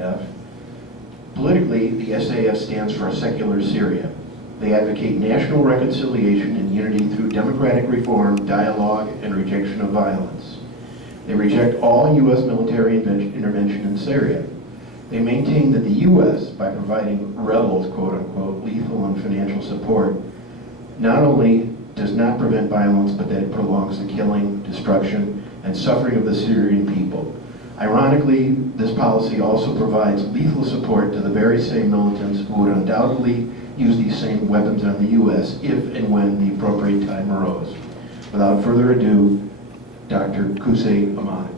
SAF. Politically, the SAF stands for a secular Syria. They advocate national reconciliation and unity through democratic reform, dialogue, and rejection of violence. They reject all U.S. military intervention in Syria. They maintain that the U.S., by providing rebels, quote unquote, lethal and financial support, not only does not prevent violence, but that it prolongs the killing, destruction, and suffering of the Syrian people. Ironically, this policy also provides lethal support to the very same militants who would undoubtedly use these same weapons on the U.S. if and when the appropriate time arose. Without further ado, Dr. Kousey Ahmad.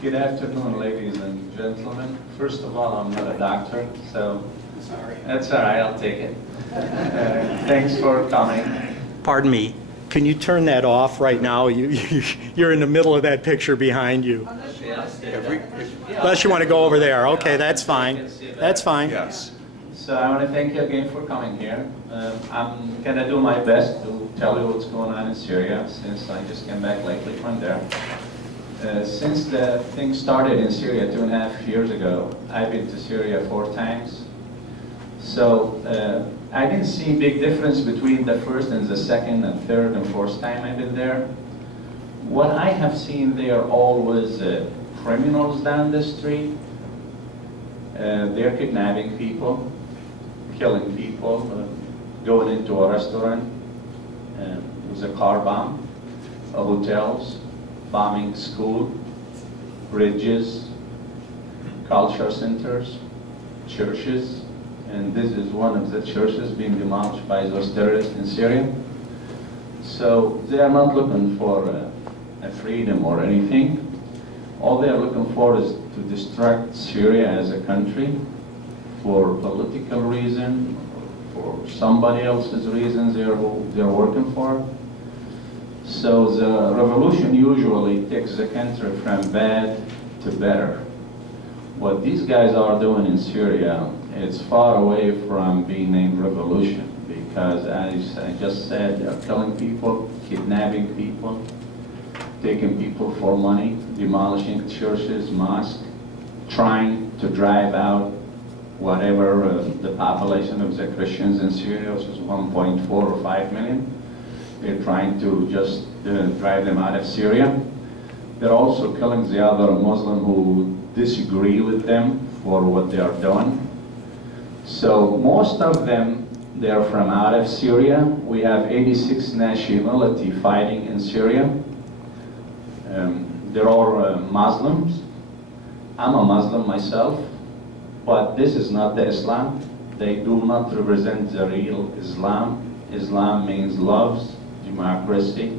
Good afternoon, ladies and gentlemen. First of all, I'm not a doctor, so sorry. That's all right, I'll take it. Thanks for coming. Pardon me. Can you turn that off right now? You're in the middle of that picture behind you. Unless you want to go over there. Okay, that's fine. That's fine. Yes. So I want to thank you again for coming here. I'm going to do my best to tell you what's going on in Syria, since I just came back lately from there. Since the thing started in Syria 2.5 years ago, I've been to Syria 4 times. So I didn't see a big difference between the first and the second and third and fourth time I've been there. What I have seen there always criminals down the street. They're kidnapping people, killing people, going into a restaurant with a car bomb, hotels, bombing school, bridges, culture centers, churches. And this is one of the churches being demolished by those terrorists in Syria. So they are not looking for a freedom or anything. All they are looking for is to destruct Syria as a country for political reason, for somebody else's reasons they're working for. So the revolution usually takes the country from bad to better. What these guys are doing in Syria is far away from being named revolution, because as I just said, they're killing people, kidnapping people, taking people for money, demolishing churches, mosques, trying to drive out whatever the population of the Christians in Syria, which is 1.4 or 5 million. They're trying to just drive them out of Syria. They're also killing the other Muslims who disagree with them for what they are doing. So most of them, they're from out of Syria. We have 86 nationality fighting in Syria. They're all Muslims. I'm a Muslim myself, but this is not the Islam. They do not represent the real Islam. Islam means love, democracy,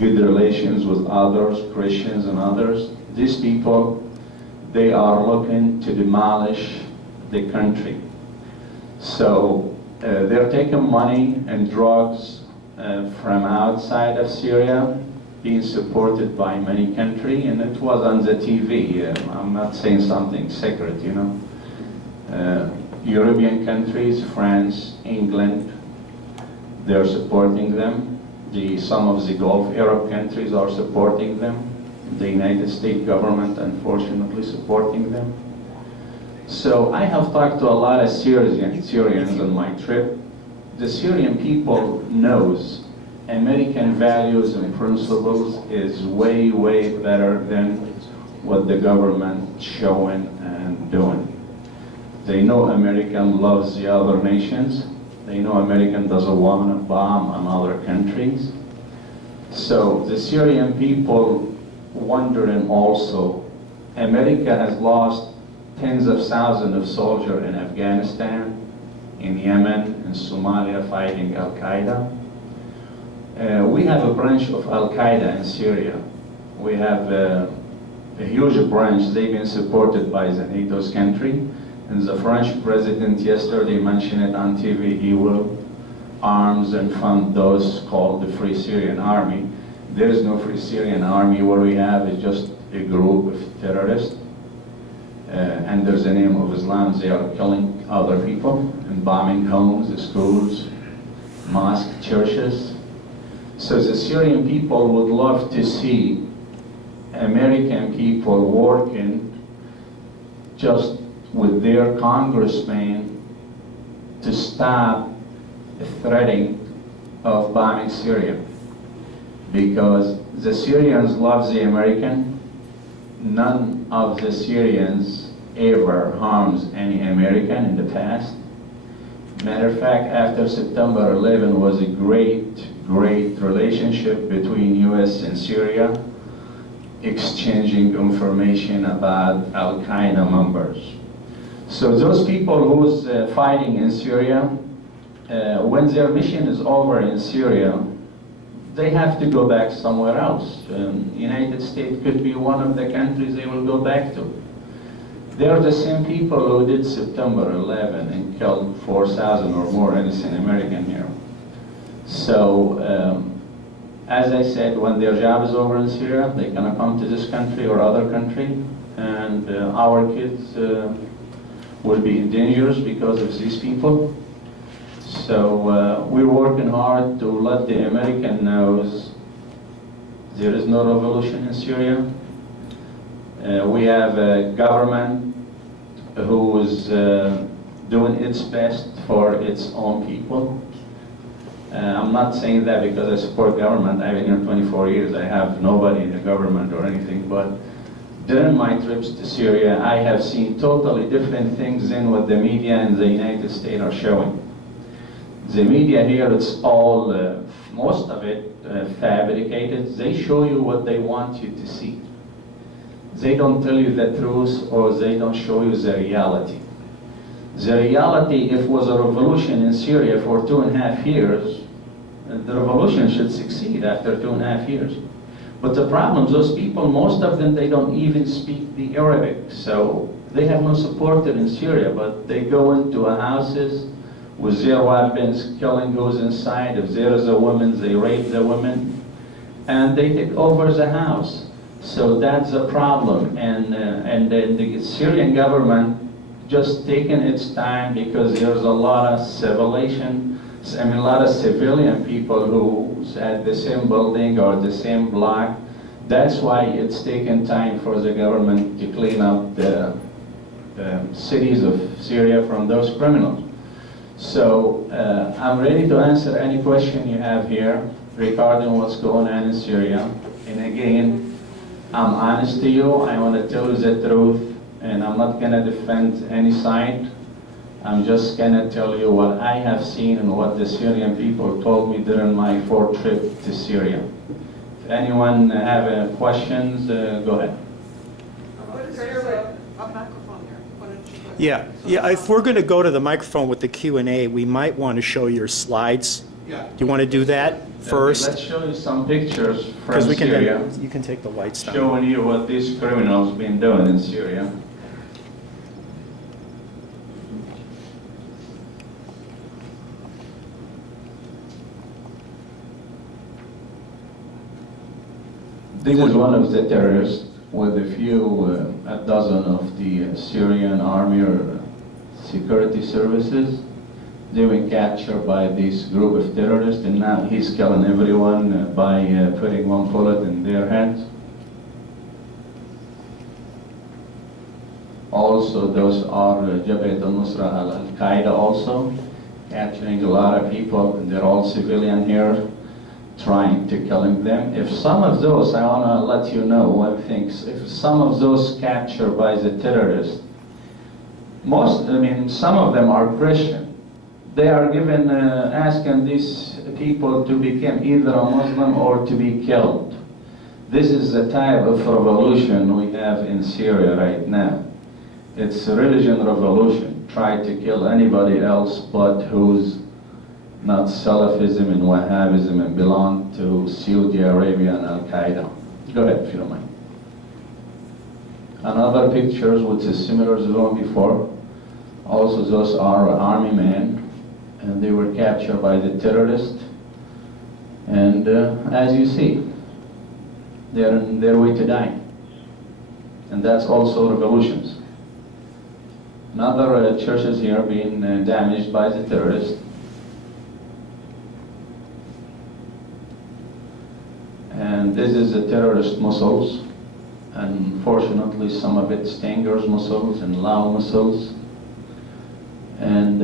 good relations with others, Christians and others. These people, they are looking to demolish the country. So they're taking money and drugs from outside of Syria, being supported by many countries, and it was on the TV. I'm not saying something secret, you know. European countries, France, England, they're supporting them. Some of the Gulf Arab countries are supporting them. The United States government, unfortunately, supporting them. So I have talked to a lot of Syrians on my trip. The Syrian people knows American values and principles is way, way better than what the government showing and doing. They know American loves the other nations. They know American doesn't want to bomb on other countries. So the Syrian people wondering also, America has lost tens of thousands of soldiers in Afghanistan, in Yemen, in Somalia fighting Al-Qaeda. We have a branch of Al-Qaeda in Syria. We have a huge branch. They've been supported by the NATO's country. And the French president yesterday mentioned it on TV. He will arms and fund those called the Free Syrian Army. There is no Free Syrian Army. What we have is just a group of terrorists. Under the name of Islam, they are killing other people and bombing homes, schools, mosques, churches. So the Syrian people would love to see American people working just with their congressman to stop the threatening of bombing Syria. Because the Syrians love the American. None of the Syrians ever harms any American in the past. Matter of fact, after September 11 was a great relationship between US and Syria, exchanging information about Al-Qaeda members. So those people who's fighting in Syria, when their mission is over in Syria, they have to go back somewhere else. United States could be one of the countries they will go back to. They're the same people who did September 11 and killed 4,000 or more innocent American here. So, as I said, when their job is over in Syria, they're gonna come to this country or other country, and our kids will be in danger because of these people. So we're working hard to let the American knows there is no revolution in Syria. We have a government who is doing its best for its own people. I'm not saying that because I support government. I've been here 24 years. I have nobody in the government or anything, but during my trips to Syria, I have seen totally different things than what the media in the United States are showing. The media here, it's all, most of it, fabricated. They show you what they want you to see. They don't tell you the truth, or they don't show you the reality. The reality, if it was a revolution in Syria for 2.5 years, the revolution should succeed after 2.5 years. But the problem, those people, most of them, they don't even speak the Arabic. So they have no supporter in Syria, but they go into houses with their weapons, killing who's inside. If there is a woman, they rape the woman, and they take over the house. So that's a problem, and the Syrian government just taking its time because there's a lot of a lot of civilian people who's at the same building or the same block. That's why it's taken time for the government to clean up the cities of Syria from those criminals. So I'm ready to answer any question you have here regarding what's going on in Syria. And again, I'm honest to you. I want to tell you the truth, and I'm not going to defend any side. I'm just going to tell you what I have seen and what the Syrian people told me during my 4th trip to Syria. If anyone have questions, go ahead. A microphone there. Why don't you go? Yeah. If we're going to go to the microphone with the Q&A, we might want to show your slides. Yeah. Do you want to do that first? Let's show you some pictures from Because Syria, you can take the lights down. showing you what these criminals been doing in Syria. This is one of the terrorists with a dozen of the Syrian army or security services. They were captured by this group of terrorists, and now he's killing everyone by putting one bullet in their heads. Also, those are Jabhat al-Nusra al-Qaeda also, capturing a lot of people, and they're all civilian here, trying to killing them. If some of those, I want to let you know one thing, if some of those captured by the terrorists, some of them are Christian. They are given, asking these people to become either a Muslim or to be killed. This is the type of revolution we have in Syria right now. It's a religion revolution. Try to kill anybody else but who's not Salafism and Wahhabism and belong to Saudi Arabia and Al-Qaeda. Go ahead if you don't mind. Another pictures which is similar to the one before. Also those are army men, and they were captured by the terrorists. And as you see, they're on their way to die. And that's also revolutions. Another churches here being damaged by the terrorists. And this is the terrorist missiles. Unfortunately, some of it Stinger's missiles and Lao missiles. And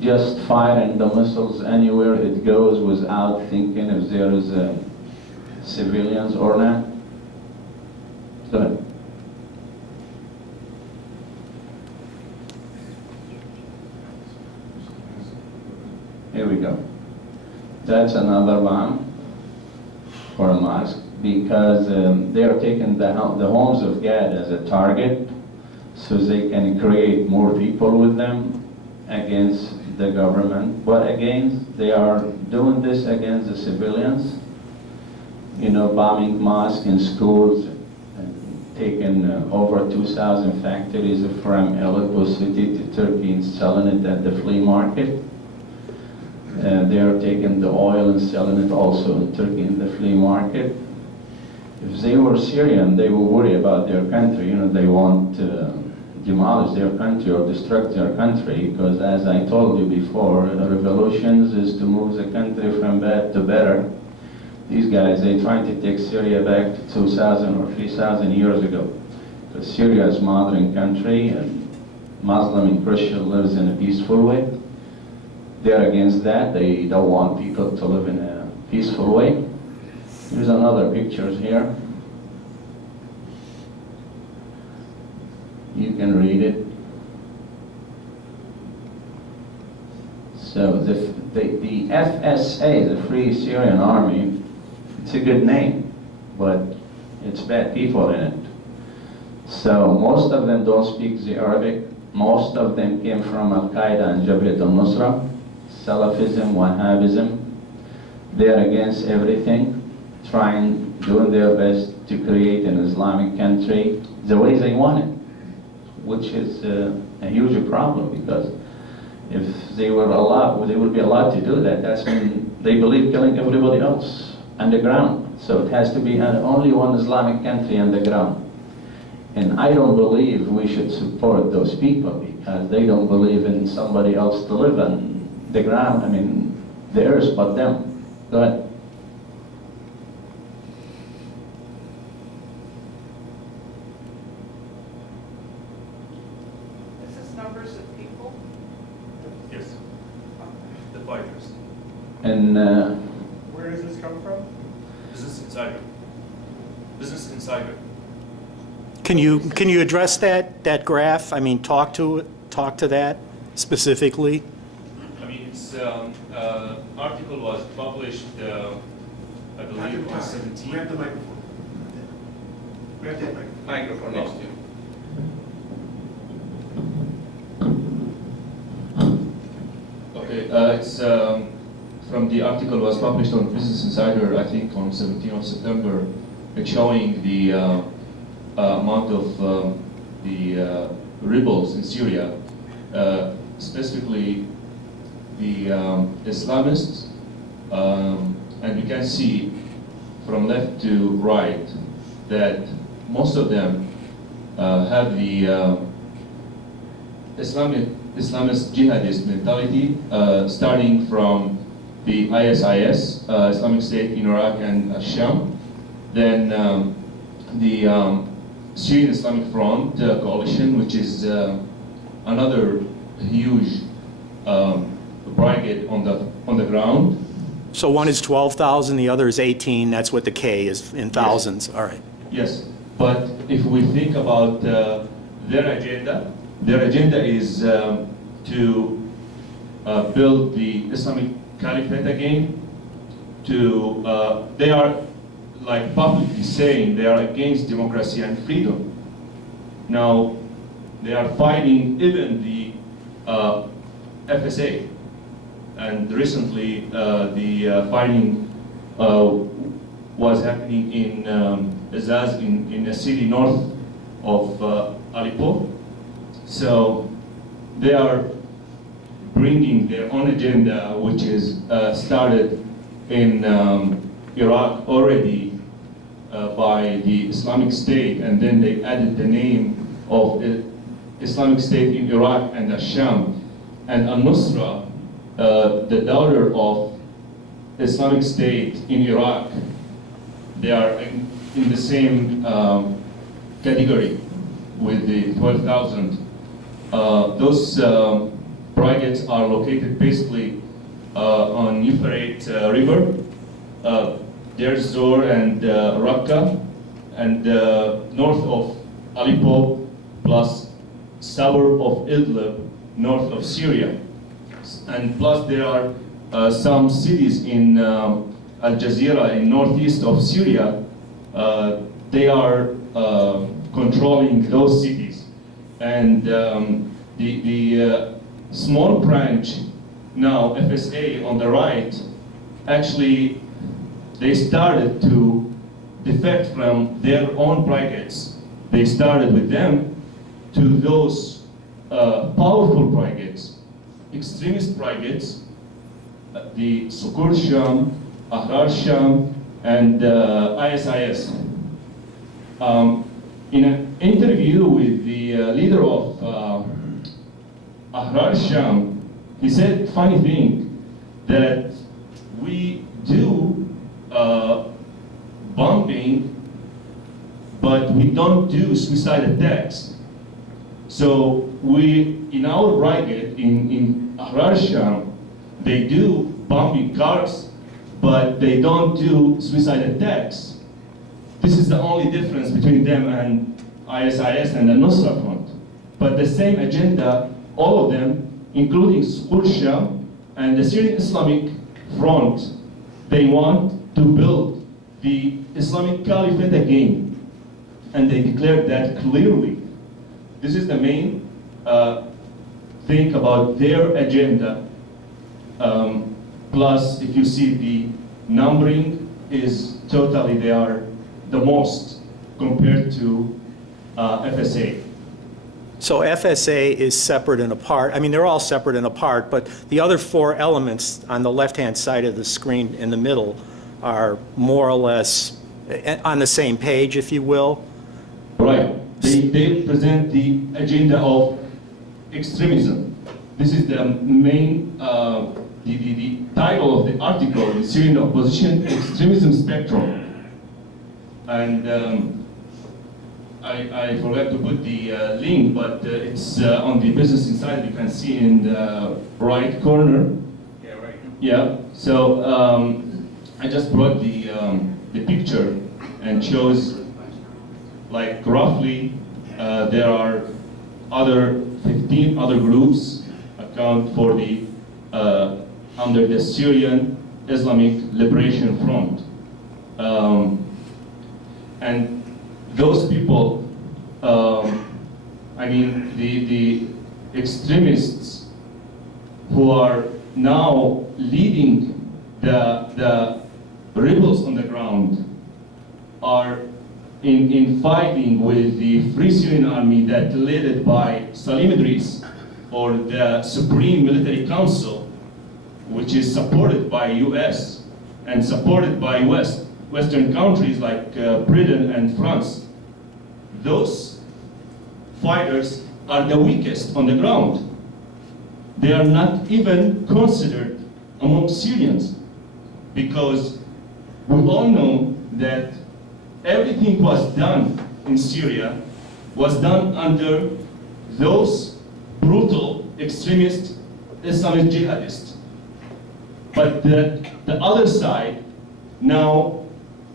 just firing the missiles anywhere it goes without thinking if there is civilians or not. Go ahead. Here we go. That's another bomb for a mosque because they are taking the homes of God as a target so they can create more people with them against the government. But again, they are doing this against the civilians, you know, bombing mosques and schools, and taking over 2,000 factories from Aleppo city to Turkey and selling it at the flea market. They are taking the oil and selling it also in Turkey in the flea market. If they were Syrian, they would worry about their country. You know, they won't demolish their country or destruct their country, because as I told you before, revolutions is to move the country from bad to better. These guys, they trying to take Syria back to 2,000 or 3,000 years ago. Because Syria is a modern country and Muslim and Christian lives in a peaceful way. They're against that. They don't want people to live in a peaceful way. Here's another pictures here. You can read it. So the FSA, the Free Syrian Army, it's a good name, but it's bad people in it. So most of them don't speak the Arabic. Most of them came from Al-Qaeda and Jabhat al-Nusra, Salafism, Wahhabism. They're against everything, doing their best to create an Islamic country the way they want it, which is a huge problem, because if they were allowed, they would be allowed to do that. That's when they believe killing everybody else underground. So it has to be only one Islamic country underground. And I don't believe we should support those people, because they don't believe in somebody else to live on the ground, I mean, the earth, but them. Go ahead. This is numbers of people. Yes, the fighters. And Where does this come from? Business Insider. Business Insider. Can you address that graph? I mean, talk to that specifically. I mean, it's article was published, I believe, on 17. Grab the microphone. Grab that microphone. microphone next to you. Okay, it's from the article was published on Business Insider, I think on 17th of September. It's showing the amount of the rebels in Syria, specifically the Islamists, and we can see from left to right that most of them have the Islamist jihadist mentality, starting from the ISIS, Islamic State in Iraq and Sham, then the Syrian Islamic Front coalition, which is another huge brigade on the ground. So one is 12,000, the other is 18. That's what the K is in thousands. All right. Yes, but if we think about their agenda is to build the Islamic Caliphate again. They are like publicly saying they are against democracy and freedom. Now, they are fighting even the FSA. And recently, the fighting was happening in Azaz, in a city north of Aleppo. So they are bringing their own agenda, which is started in Iraq already by the Islamic State, and then they added the name of the Islamic State in Iraq and Sham. And al-Nusra, the daughter of Islamic State in Iraq, they are in the same category with the 12,000. Those brigades are located basically on Euphrates River, Deir Zor and Raqqa, and north of Aleppo, plus suburb of Idlib, north of Syria. And plus there are some cities in Al Jazeera in northeast of Syria. They are controlling those cities. And the small branch, now FSA on the right, actually they started to defect from their own brigades. They started with them to those powerful brigades, extremist brigades, the Sukur Sham, Ahrar Sham, and ISIS. In an interview with the leader of Ahrar Sham, he said funny thing, that we do bombing, but we don't do suicide attacks. So we, in our brigade, in Ahrar Sham, they do bombing cars, but they don't do suicide attacks. This is the only difference between them and ISIS and the Nusra Front. But the same agenda, all of them, including Sukur Sham and the Syrian Islamic Front, they want to build the Islamic Caliphate again. And they declared that clearly. This is the main thing about their agenda. Plus, if you see the numbering is totally, they are the most compared to FSA. So FSA is separate and apart. I mean, they're all separate and apart, but the other four elements on the left-hand side of the screen in the middle are more or less on the same page, if you will. Right. They present the agenda of extremism. This is the main, the title of the article, the Syrian Opposition Extremism Spectrum. And I forgot to put the link, but it's on the Business Insider. You can see in the right corner. Yeah, right. Yeah. So I just brought the picture and shows, like, roughly there are 15 other groups account for the under the Syrian Islamic Liberation Front. And those people, I mean, the extremists who are now leading the rebels on the ground are in fighting with the Free Syrian Army that led by Salim Idris, or the Supreme Military Council, which is supported by US and supported by Western countries like Britain and France. Those fighters are the weakest on the ground. They are not even considered among Syrians, because we all know that everything was done in Syria was done under those brutal extremist Islamist jihadists. But the other side now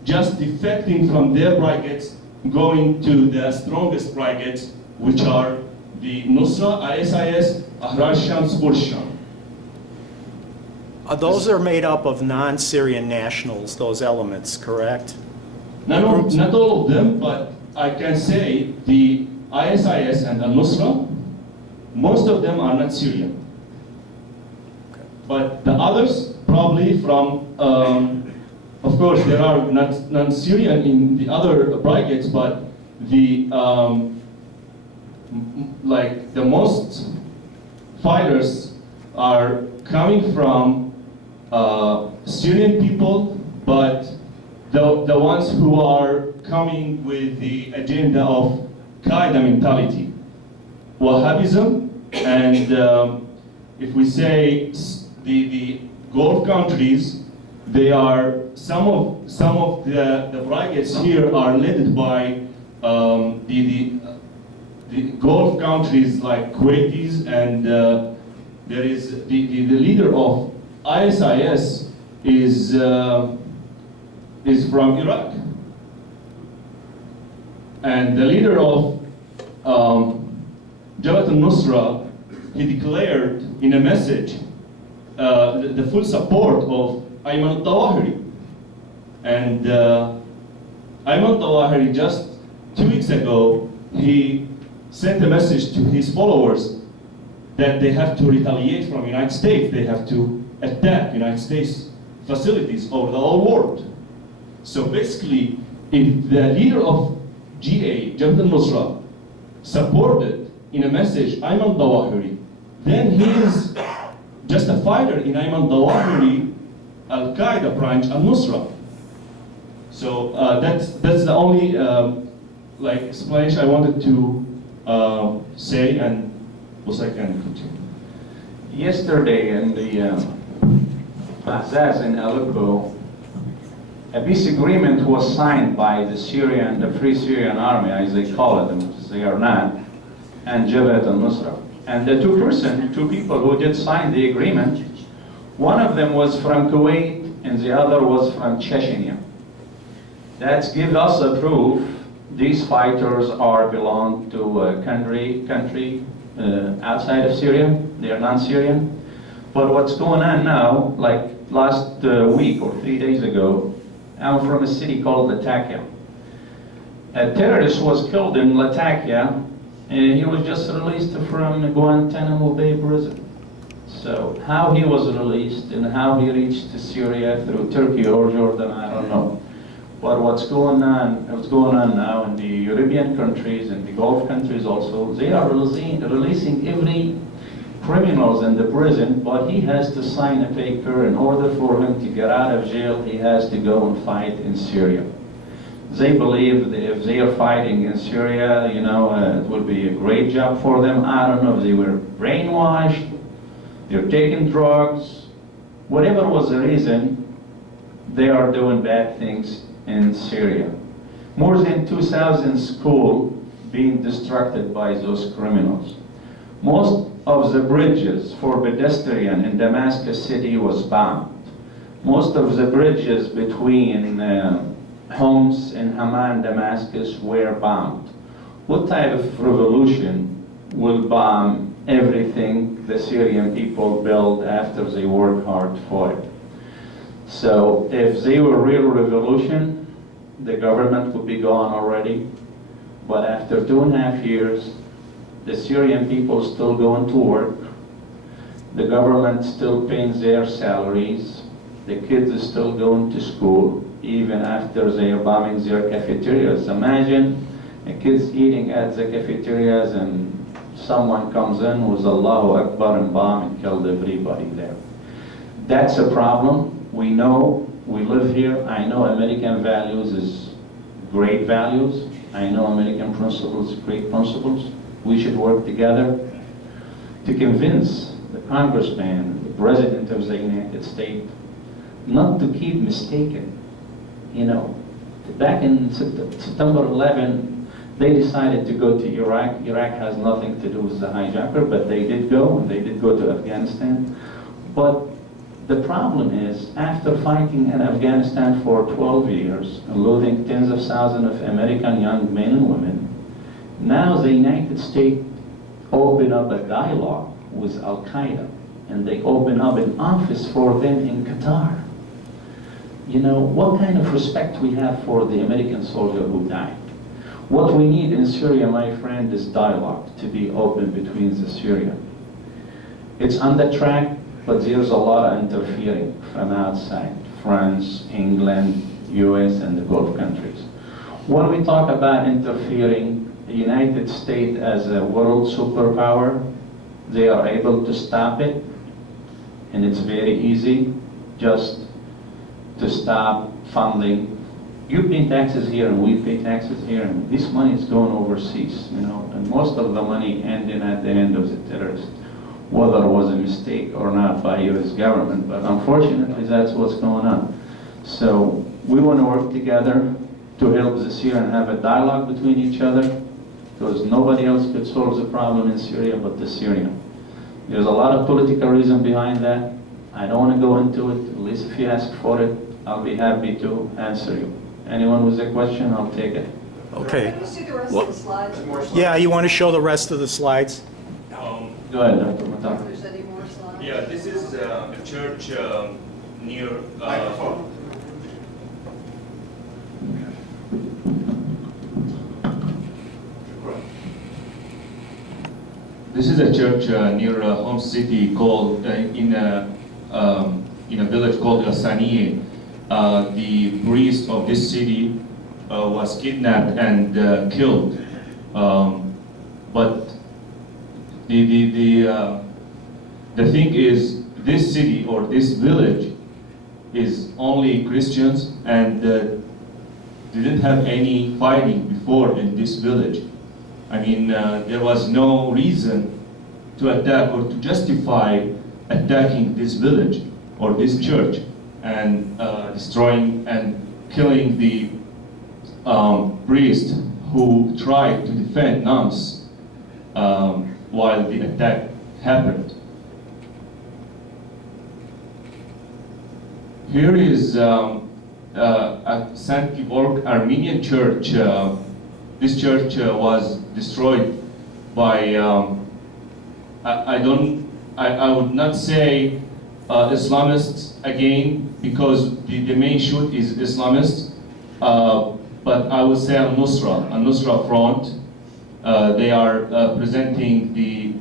just defecting from their brigades, going to the strongest brigades, which are the Nusra, ISIS, Ahrar Sham, Sukur Sham. Those are made up of non-Syrian nationals, those elements, correct? Not all of them, but I can say the ISIS and Al-Nusra, most of them are not Syrian. But the others, probably from, of course, there are non-Syrian in the other brigades, but the, like, the most fighters are coming from Syrian people, but the ones who are coming with the agenda of Qaeda mentality, Wahhabism, and if we say the Gulf countries, they are some of the brigades here are led by the Gulf countries like Kuwaitis, and there is the leader of ISIS is from Iraq, and the leader of Jabhat al-Nusra, he declared in a message the full support of Ayman al-Zawahiri. And Ayman al-Zawahiri, just 2 weeks ago, he sent a message to his followers that they have to retaliate from United States. They have to attack United States facilities over the whole world. So basically, if the leader of GA, Jabhat al-Nusra, supported in a message Ayman al-Zawahiri, then he is just a fighter in Ayman al-Zawahiri Al-Qaeda branch al-Nusra. So that's the only like explanation I wanted to say, and was I can continue. Yesterday in the Azaz in Aleppo, a peace agreement was signed by the Syrian, the Free Syrian Army, as they call it, which they are not, and Jabhat al-Nusra. And the two people who did sign the agreement, one of them was from Kuwait and the other was from Chechnya. That gives us a proof these fighters belong to a country outside of Syria. They are non-Syrian. But what's going on now, like last week or 3 days ago, I'm from a city called Latakia. A terrorist was killed in Latakia, and he was just released from Guantanamo Bay prison. So how he was released and how he reached to Syria through Turkey or Jordan, I don't know. But what's going on now in the European countries and the Gulf countries also, they are releasing every criminals in the prison, but he has to sign a paper. In order for him to get out of jail, he has to go and fight in Syria. They believe that if they are fighting in Syria, it will be a great job for them. I don't know if they were brainwashed, they're taking drugs, whatever was the reason, they are doing bad things in Syria. More than 2,000 schools being destructed by those criminals. Most of the bridges for pedestrian in Damascus city was bombed. Most of the bridges between Homs and Hama and Damascus were bombed. What type of revolution will bomb everything the Syrian people build after they work hard for it? So if they were real revolution, the government would be gone already. But after 2.5 years, the Syrian people still going to work. The government still pays their salaries. The kids are still going to school, even after they are bombing their cafeterias. Imagine the kids eating at the cafeterias and someone comes in with Allahu Akbar and bomb and killed everybody there. That's a problem. We know, we live here. I know American values is great values. I know American principles, great principles. We should work together to convince the congressman, the president of the United States, not to keep mistaken. Back in September 11, they decided to go to Iraq. Iraq has nothing to do with the hijacker, but they did go, and they did go to Afghanistan. But the problem is, after fighting in Afghanistan for 12 years, and losing tens of thousands of American young men and women, now the United States opened up a dialogue with Al-Qaeda, and they opened up an office for them in Qatar. What kind of respect we have for the American soldier who died? What we need in Syria, my friend, is dialogue to be open between the Syrians. It's on the track, but there's a lot of interfering from outside, France, England, US, and the Gulf countries. When we talk about interfering, the United States as a world superpower, they are able to stop it, and it's very easy just to stop funding. You pay taxes here and we pay taxes here, and this money is going overseas, and most of the money ending at the end of the terrorist, whether it was a mistake or not by US government, but unfortunately that's what's going on. So we want to work together to help the Syrians have a dialogue between each other, because nobody else could solve the problem in Syria but the Syrian. There's a lot of political reason behind that. I don't want to go into it. At least if you ask for it, I'll be happy to answer you. Anyone with a question, I'll take it. Okay. Can you see the rest Well- of the slides? Yeah, you want to show the rest of the slides? Go ahead, Dr. Matar. If there's any more slides? Yeah, this is a church near. This is a church near Home City called in a village called El Saniye. The priest of this city was kidnapped and killed, but the thing is, this city or this village is only Christians and didn't have any fighting before in this village. I mean, there was no reason to attack or to justify attacking this village or this church and destroying and killing the priest who tried to defend nuns while the attack happened. Here is a St. Georg Armenian church. This church was destroyed by, I would not say Islamists again, because the main shoot is Islamists, but I would say Al-Nusra Front. They are presenting the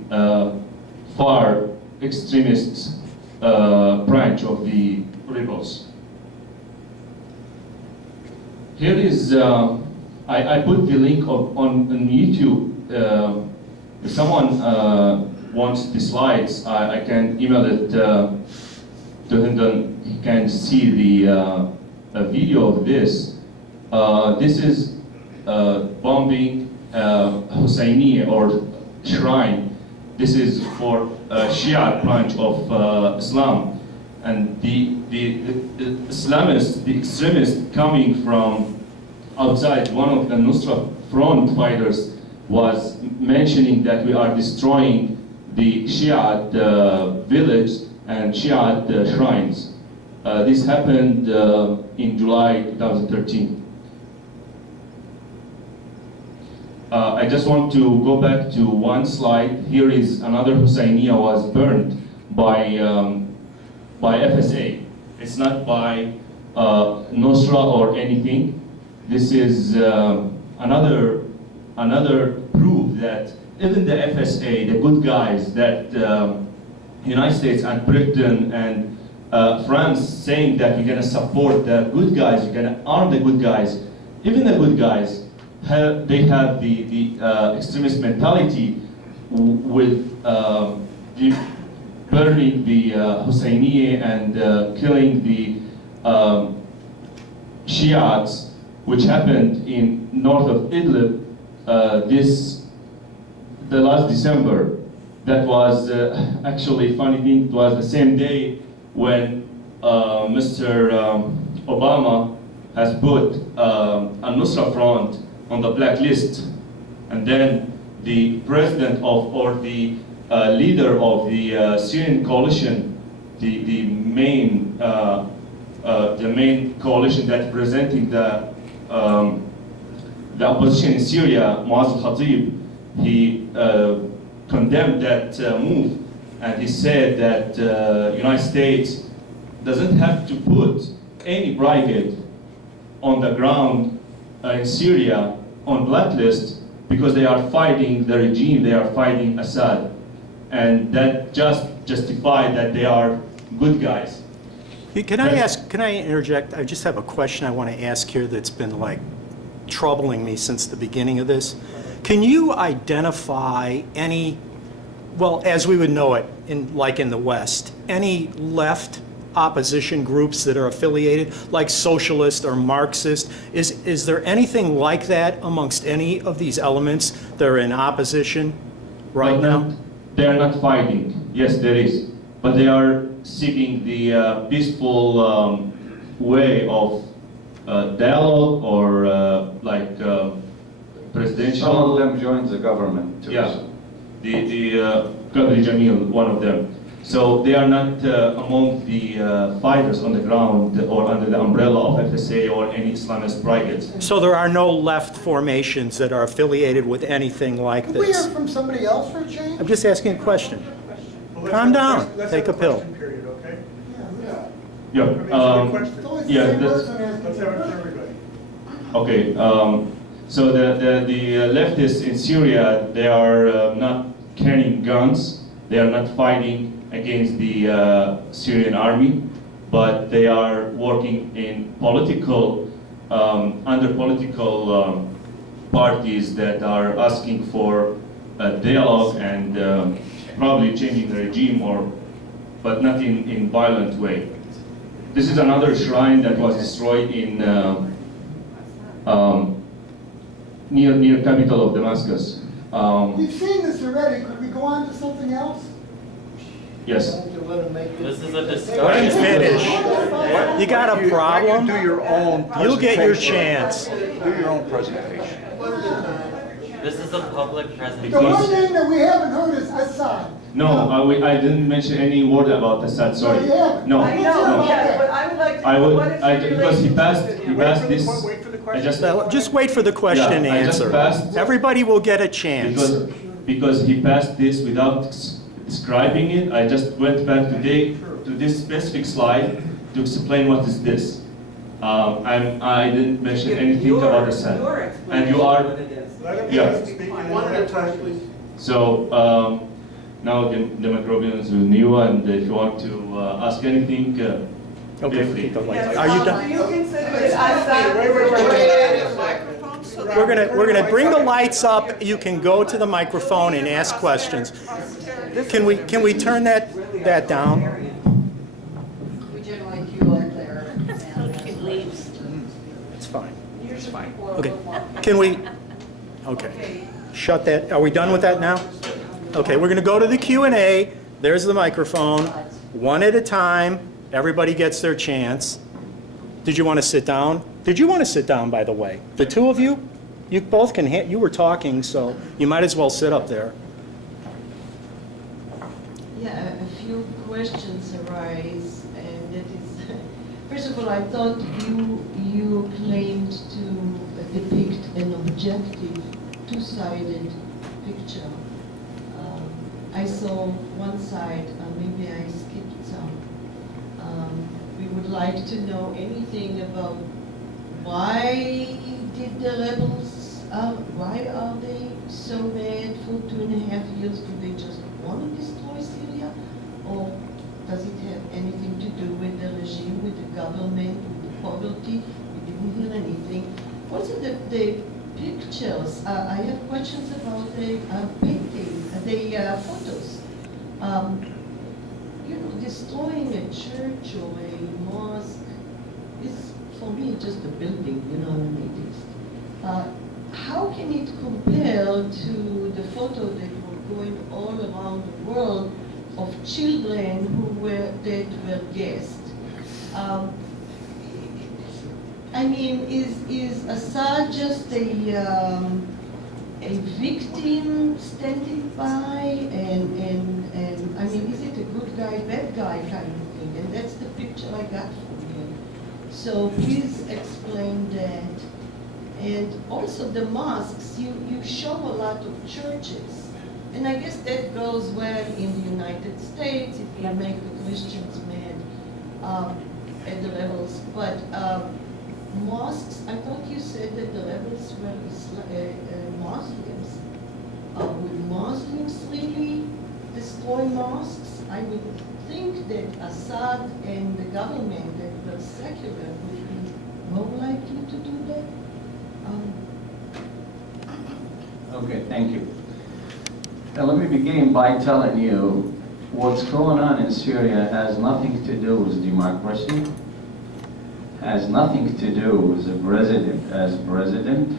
far extremist branch of the rebels. Here is, I put the link on YouTube. If someone wants the slides, I can email it to him, then he can see the video of this. This is bombing Husseiniya or shrine. This is for Shia branch of Islam. And the Islamists, the extremists coming from outside, one of the Nusra Front fighters was mentioning that we are destroying the Shiite village and Shiite shrines. This happened in July 2013. I just want to go back to one slide. Here is another Husseiniya was burned by FSA. It's not by Nusra or anything. This is another proof that even the FSA, the good guys that United States and Britain and France saying that we're going to support the good guys, we're going to arm the good guys, even the good guys, they have the extremist mentality with burning the Husseiniya and killing the Shiites, which happened in north of Idlib the last December. That was actually funny thing. It was the same day when Mr. Obama has put Al-Nusra Front on the blacklist, and then the president of, or the leader of the Syrian coalition, the main coalition that representing the opposition in Syria, Muaz al-Khatib, he condemned that move, and he said that United States doesn't have to put any brigade on the ground in Syria on blacklist because they are fighting the regime, they are fighting Assad, and that just justified that they are good guys. Can I interject? I just have a question I want to ask here that's been like troubling me since the beginning of this. Can you identify any, well, as we would know it, like in the West, any left opposition groups that are affiliated, like socialist or Marxist? Is there anything like that amongst any of these elements that are in opposition right now? They are not fighting. Yes, there is. But they are seeking the peaceful way of dialogue or presidential. Some of them joined the government too. Yeah, the Qadri Jamil, one of them. So they are not among the fighters on the ground or under the umbrella of FSA or any Islamist brigades. So there are no left formations that are affiliated with anything like Can we hear this? from somebody else for a change? I'm just asking a question. Well, let's Calm have a down. question- let's Take have a pill. question period, okay? Yeah. I mean, it's a good question. It's always the Yeah, same that's- person asking Let's the have it for question. everybody. Okay. So the leftists in Syria, they are not carrying guns. They are not fighting against the Syrian army, but they are working in political, under political parties that are asking for a dialogue and probably changing the regime, but not in violent way. This is another shrine that was destroyed in near capital of Damascus. We've seen this already. Could we go on to something else? Yes. This is a Let him discussion. finish. You got a problem? Do your own You'll get your presentation. chance. Do your own presentation. This is a public The presentation. one name that we haven't heard is Assad. No, I didn't mention any word about Assad. Sorry. No, you haven't. No. I know, no. yeah, but I would like to I know would. what is your Because he relationship passed. with He him? passed this. Wait for the I question. Just wait for the question and Yeah, I just answer. passed- Everybody will get a chance. because he passed this without describing it. I just went back today to this specific slide to explain what is this. I didn't mention anything about Assad. And you are. Let him Yeah. speak one at a time, please. So now the microbian is with you, and if you want to ask anything, Okay, feel free. keep the lights Yes, on. Are you do done? you consider it Assad? We're gonna bring the lights up. You can go to the microphone and ask questions. Can we turn that down? We generally queue up there and leaves. It's fine. It's fine. Okay. Can we? Okay. Shut that. Are we done with that now? Okay. We're gonna go to the Q&A. There's the microphone. One at a time. Everybody gets their chance. Did you want to sit down? Did you want to sit down, by the way? The two of you? You both can, you were talking, so you might as well sit up there. Yeah, a few questions arise, and that is, first of all, I thought you claimed to depict an objective, two-sided picture. I saw one side, maybe I skipped some. We would like to know anything about why did the rebels, why are they so mad for 2.5 years? Do they just want to destroy Syria? Or does it have anything to do with the regime, with the government, with the poverty? We didn't hear anything. Also, the pictures, I have questions about the painting, the photos. You know, destroying a church or a mosque is, for me, just a building, you know what I mean? How can it compare to the photo that were going all around the world of children that were guests? I mean, is Assad just a victim standing by, and I mean, is it a good guy, bad guy kind of thing? And that's the picture I got from him. So please explain that. And also the mosques, you show a lot of churches. And I guess that goes well in the United States if you make the Christians mad at the rebels. But mosques, I thought you said that the rebels were Muslims. Would Muslims really destroy mosques? I would think that Assad and the government that were secular would be more likely to do that. Okay, thank you. Now, let me begin by telling you what's going on in Syria has nothing to do with democracy, has nothing to do with the president as president.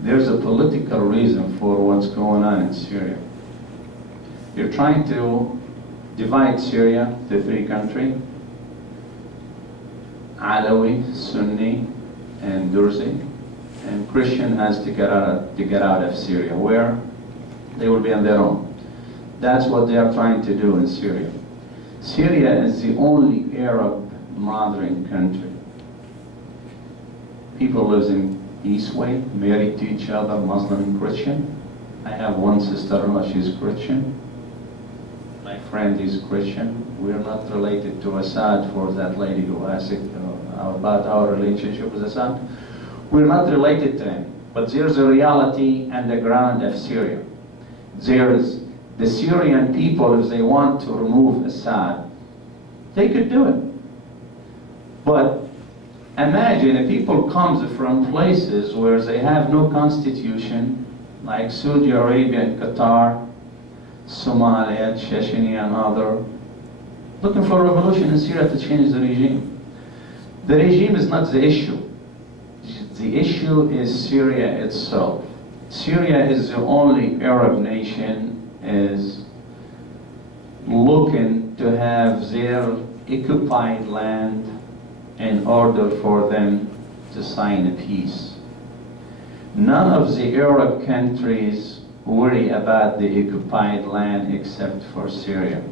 There's a political reason for what's going on in Syria. You're trying to divide Syria to 3 countries. Alawi, Sunni, and Durzi, and Christian has to get out of Syria, where they will be on their own. That's what they are trying to do in Syria. Syria is the only Arab modern country. People live in peace way, married to each other, Muslim and Christian. I have one sister-in-law, she's Christian. My friend is Christian. We're not related to Assad, for that lady who asked about our relationship with Assad. We're not related to him, but there's a reality on the ground of Syria. There's the Syrian people, if they want to remove Assad, they could do it. But imagine if people come from places where they have no constitution, like Saudi Arabia and Qatar, Somalia, Chechnya, and other, looking for a revolution in Syria to change the regime. The regime is not the issue. The issue is Syria itself. Syria is the only Arab nation is looking to have their occupied land in order for them to sign a peace. None of the Arab countries worry about the occupied land except for Syria.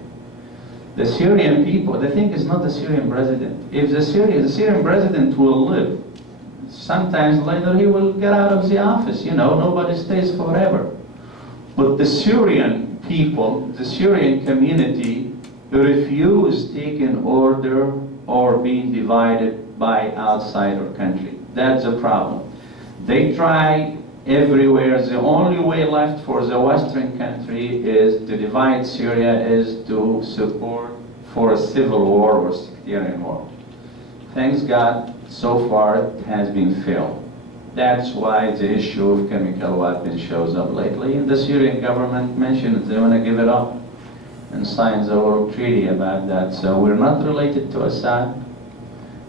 The Syrian people, the thing is not the Syrian president. If the Syrian president will live, sometimes later he will get out of the office, you know, nobody stays forever. But the Syrian people, the Syrian community, refuse taking order or being divided by outsider country. That's a problem. They try everywhere. The only way left for the Western country is to divide Syria, is to support for a civil war or sectarian war. Thanks God, so far it has been failed. That's why the issue of chemical weapons shows up lately, and the Syrian government mentioned they want to give it up and signs a world treaty about that. So we're not related to Assad.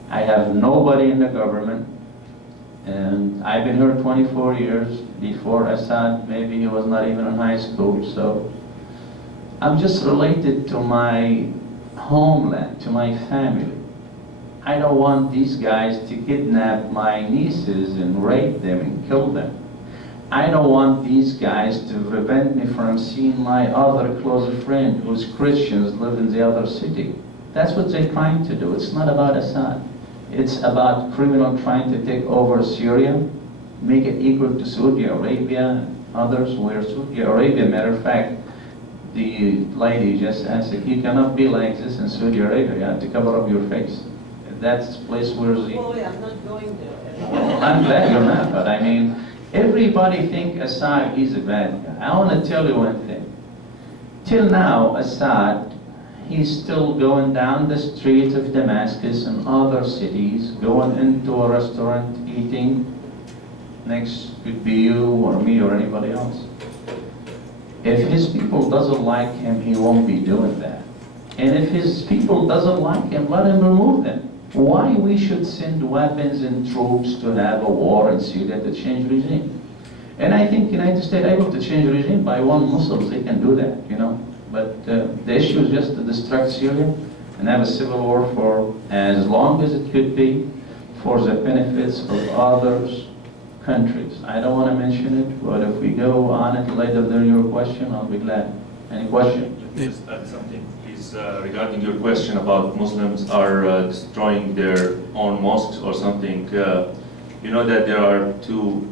I have nobody in the government, and I've been here 24 years. Before Assad, maybe he was not even in high school, so I'm just related to my homeland, to my family. I don't want these guys to kidnap my nieces and rape them and kill them. I don't want these guys to prevent me from seeing my other close friend who's Christians live in the other city. That's what they're trying to do. It's not about Assad. It's about criminals trying to take over Syria, make it equal to Saudi Arabia and others, where Saudi Arabia, matter of fact, the lady just asked, you cannot be like this in Saudi Arabia, you have to cover up your face. That's the place where the... Well, I'm not going there. I'm glad you're not, but I mean, everybody think Assad is a bad guy. I want to tell you one thing. Till now, Assad, he's still going down the street of Damascus and other cities, going into a restaurant, eating. Next could be you or me or anybody else. If his people doesn't like him, he won't be doing that. And if his people doesn't like him, let him remove them. Why we should send weapons and troops to have a war in Syria to change regime? And I think the United States able to change regime by one Muslims, they can do that, you know. But the issue is just to destruct Syria and have a civil war for as long as it could be for the benefits of others countries. I don't want to mention it, but if we go on it later during your question, I'll be glad. Any question? Just add something, please, regarding your question about Muslims are destroying their own mosques or something. You know that there are two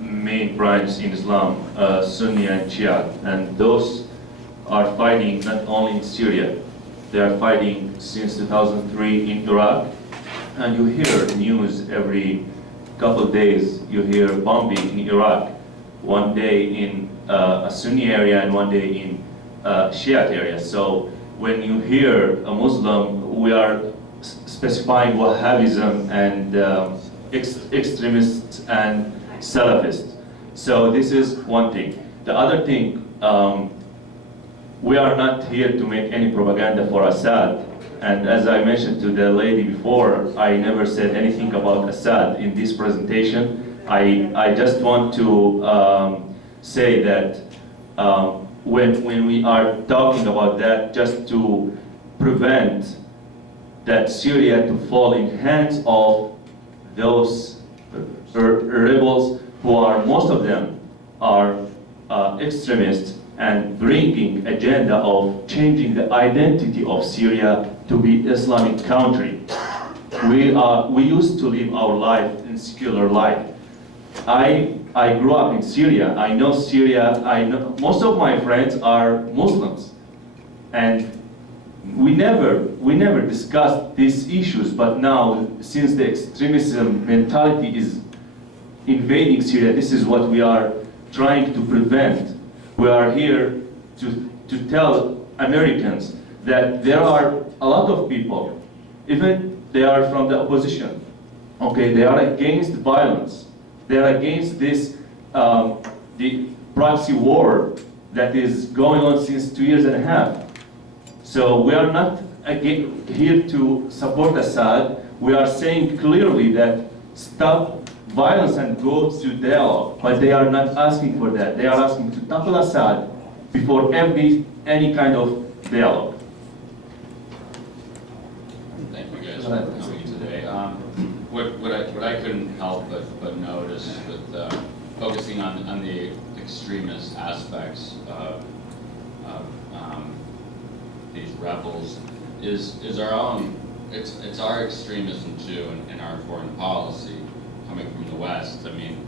main branches in Islam, Sunni and Shia, and those are fighting not only in Syria, they are fighting since 2003 in Iraq, and you hear news every couple of days. You hear bombing in Iraq, one day in a Sunni area and one day in Shiite area. So when you hear a Muslim, we are specifying Wahhabism and extremists and Salafists. So this is one thing. The other thing, we are not here to make any propaganda for Assad. And as I mentioned to the lady before, I never said anything about Assad in this presentation. I just want to say that when we are talking about that, just to prevent that Syria to fall in hands of those rebels who are, most of them are extremists and bringing agenda of changing the identity of Syria to be Islamic country. We used to live our life in secular life. I grew up in Syria. I know Syria. Most of my friends are Muslims, and we never discussed these issues. But now, since the extremism mentality is invading Syria, this is what we are trying to prevent. We are here to tell Americans that there are a lot of people, even they are from the opposition, okay, they are against violence. They are against this, the proxy war that is going on since 2.5 years. So we are not here to support Assad. We are saying clearly that stop violence and go to dialogue, but they are not asking for that. They are asking to topple Assad before any kind of dialogue. Thank you guys for coming today. What I couldn't help but notice with focusing on the extremist aspects of these rebels is our own. It's our extremism too in our foreign policy coming from the West. I mean,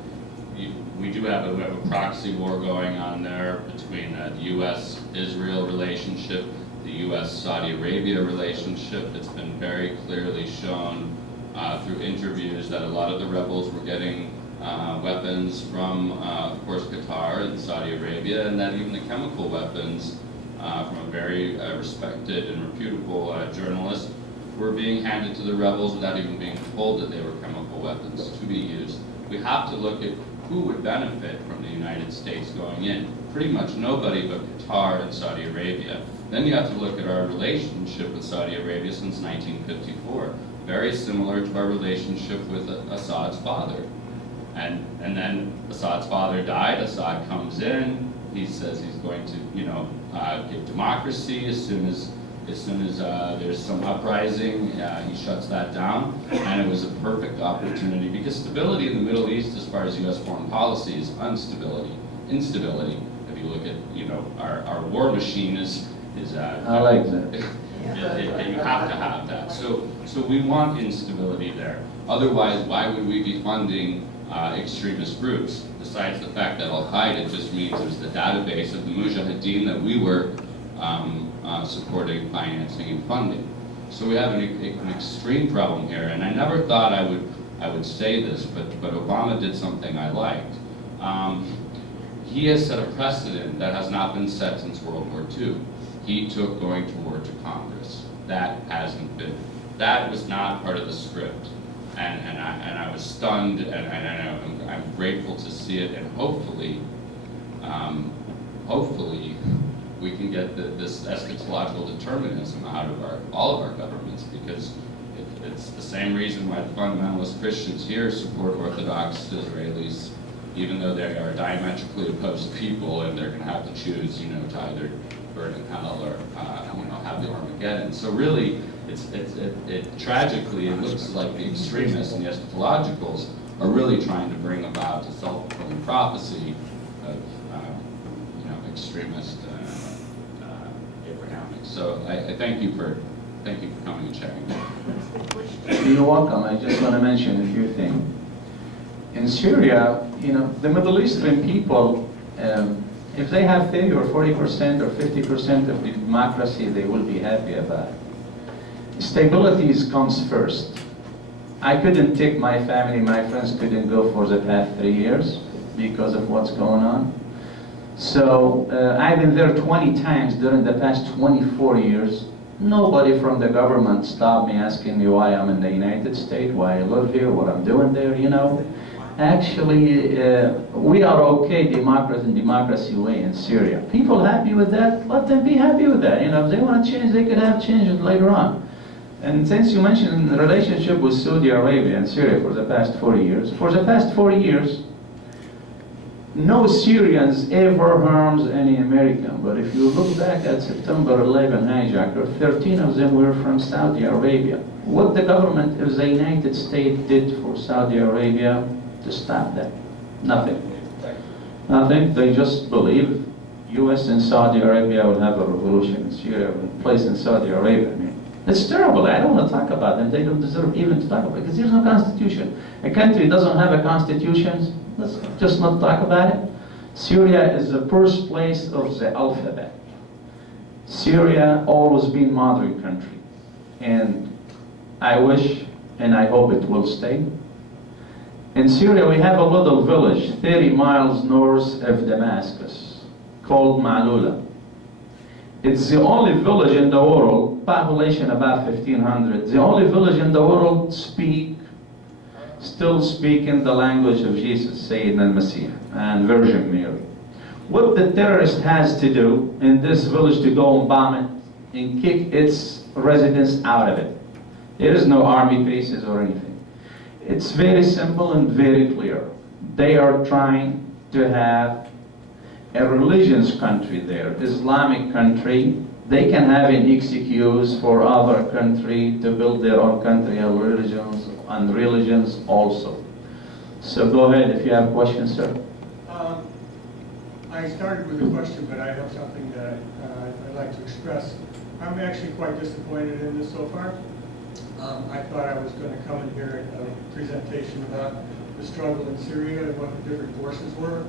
we have a proxy war going on there between the U.S.-Israel relationship, the U.S.-Saudi Arabia relationship. It's been very clearly shown through interviews that a lot of the rebels were getting weapons from, of course, Qatar and Saudi Arabia, and that even the chemical weapons from a very respected and reputable journalist were being handed to the rebels without even being told that they were chemical weapons to be used. We have to look at who would benefit from the United States going in. Pretty much nobody but Qatar and Saudi Arabia. Then you have to look at our relationship with Saudi Arabia since 1954. Very similar to our relationship with Assad's father. And then Assad's father died, Assad comes in, he says he's going to, give democracy as soon as there's some uprising, he shuts that down, and it was a perfect opportunity because stability in the Middle East, as far as U.S. foreign policy, is instability. If you look at, our war machine is I like that. You have to have that. So we want instability there. Otherwise, why would we be funding extremist groups? Besides the fact that Al-Qaeda just means there's the database of the Mujahideen that we were supporting, financing, and funding. So we have an extreme problem here, and I never thought I would say this, but Obama did something I liked. He has set a precedent that has not been set since World War II. He took going to war to Congress. That hasn't been. That was not part of the script, and I was stunned, and I'm grateful to see it, and hopefully we can get this eschatological determinism out of all of our governments, because it's the same reason why the fundamentalist Christians here support Orthodox Israelis, even though they are diametrically opposed people, and they're going to have to choose, to either burn in hell or have the Armageddon. So really, it tragically it looks like the extremists and the eschatologicals are really trying to bring about a self-fulfilling prophecy of extremist Abrahamic. So I thank you for coming and sharing. You're welcome. I just want to mention a few things. In Syria, the Middle Eastern people, if they have 30 or 40% or 50% of the democracy, they will be happy about it. Stability comes first. I couldn't take my family, my friends couldn't go for the past 3 years because of what's going on. So I've been there 20 times during the past 24 years. Nobody from the government stopped me asking me why I'm in the United States, why I live here, what I'm doing there, Actually, we are okay democracy way in Syria. People happy with that? Let them be happy with that. If they want to change, they could have changes later on. And since you mentioned the relationship with Saudi Arabia and Syria for the past 40 years, no Syrians ever harmed any American, but if you look back at September 11 hijacker, 13 of them were from Saudi Arabia. What the government of the United States did for Saudi Arabia to stop that? Nothing. Nothing. They just believe US and Saudi Arabia will have a revolution in Syria, a place in Saudi Arabia. I mean, it's terrible. I don't want to talk about them. They don't deserve even to talk about it because there's no constitution. A country doesn't have a constitution. Let's just not talk about it. Syria is the birthplace of the alphabet. Syria always been modern country. And I wish and I hope it will stay. In Syria we have a little village 30 miles north of Damascus called Ma'lula. It's the only village in the world, population about 1,500, the only village in the world still speaking the language of Jesus, Sayyidina al-Masih, and Virgin Mary. What the terrorist has to do in this village to go and bomb it and kick its residents out of it. There is no army bases or anything. It's very simple and very clear. They are trying to have a religious country there, Islamic country. They can have an excuse for other country to build their own country and religions also. So go ahead if you have questions, sir. I started with a question, but I have something that I'd like to express. I'm actually quite disappointed in this so far. I thought I was going to come in here and a presentation about the struggle in Syria and what the different forces were.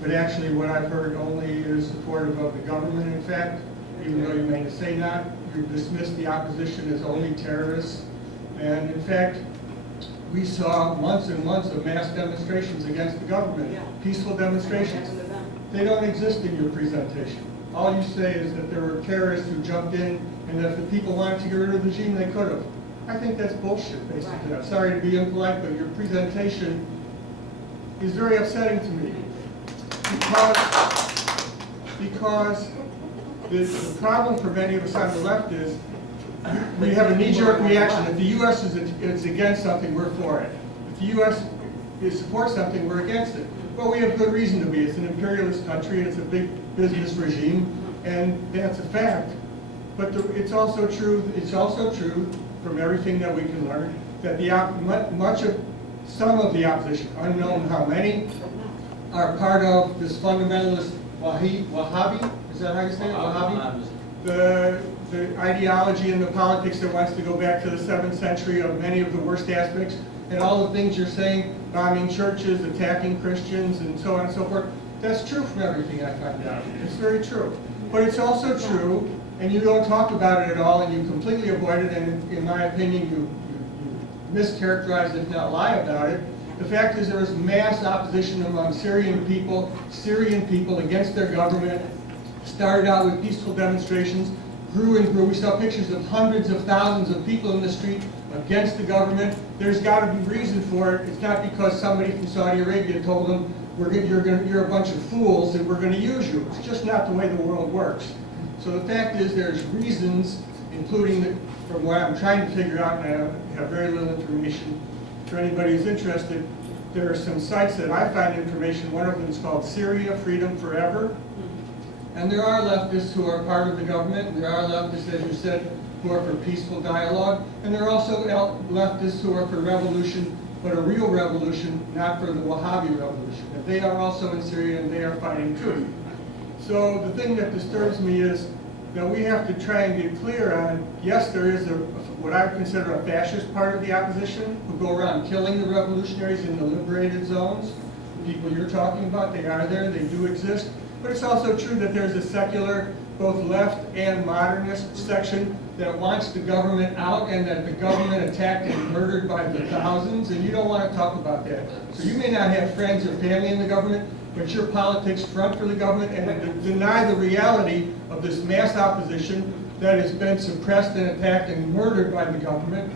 But actually what I've heard only is supportive of the government, in fact, even though you may say not. You dismiss the opposition as only terrorists. And in fact, we saw months and months of mass demonstrations against the government, peaceful demonstrations. They don't exist in your presentation. All you say is that there were terrorists who jumped in and that if the people wanted to get rid of the regime, they could have. I think that's bullshit, basically. I'm sorry to be impolite, but your presentation is very upsetting to me. Because the problem for many of us on the left is we have a knee-jerk reaction. If the U.S. is against something, we're for it. If the U.S. supports something, we're against it. Well, we have good reason to be. It's an imperialist country, and it's a big business regime, and that's a fact. But it's also true from everything that we can learn that some of the opposition, unknown how many, are part of this fundamentalist Wahhabi, is that how you say it? Wahhabi? The ideology and the politics that wants to go back to the 7th century of many of the worst aspects, and all the things you're saying, bombing churches, attacking Christians, and so on and so forth. That's true from everything I find out. It's very true. But it's also true, and you don't talk about it at all, and you completely avoid it, and in my opinion, you mischaracterize, if not lie about it. The fact is there is mass opposition among Syrian people against their government. Started out with peaceful demonstrations, grew and grew. We saw pictures of hundreds of thousands of people in the street against the government. There's got to be reason for it. It's not because somebody from Saudi Arabia told them, you're a bunch of fools and we're going to use you. It's just not the way the world works. So the fact is there's reasons, including from what I'm trying to figure out, and I have very little information. For anybody who's interested, there are some sites that I find information. One of them is called Syria Freedom Forever. And there are leftists who are part of the government, and there are leftists, as you said, who are for peaceful dialogue. And there are also leftists who are for revolution, but a real revolution, not for the Wahhabi revolution. And they are also in Syria, and they are fighting too. So the thing that disturbs me is that we have to try and get clear on, yes, there is what I would consider a fascist part of the opposition who go around killing the revolutionaries in the liberated zones. The people you're talking about, they are there, they do exist. But it's also true that there's a secular, both left and modernist section that wants the government out and that the government attacked and murdered by the thousands, and you don't want to talk about that. So you may not have friends or family in the government, but your politics front for the government and deny the reality of this mass opposition that has been suppressed and attacked and murdered by the government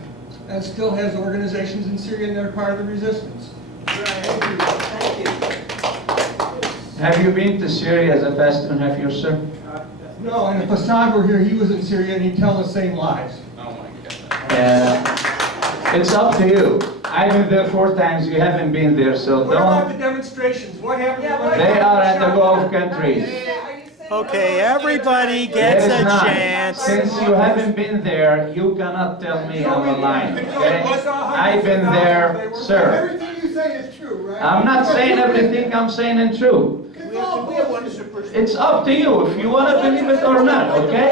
and still has organizations in Syria that are part of the resistance. Thank you. Have you been to Syria as a past 2.5 years, sir? No, and if Assad were here, he was in Syria and he'd tell the same lies. Oh my God. It's up to you. I've been there 4 times, you haven't been there, so What about the don't. demonstrations? What happened? Yeah, when what- They are at the Gulf Are you countries. saying- Okay, everybody There gets is a not. chance. Since you haven't been there, you cannot tell me I'm a liar, You okay? saw hundreds I've of been thousands, there, they were- sir. Everything you say is true, right? I'm not saying everything I'm saying is true. It's all bullshit. It's up to you if you want to believe it or not, okay?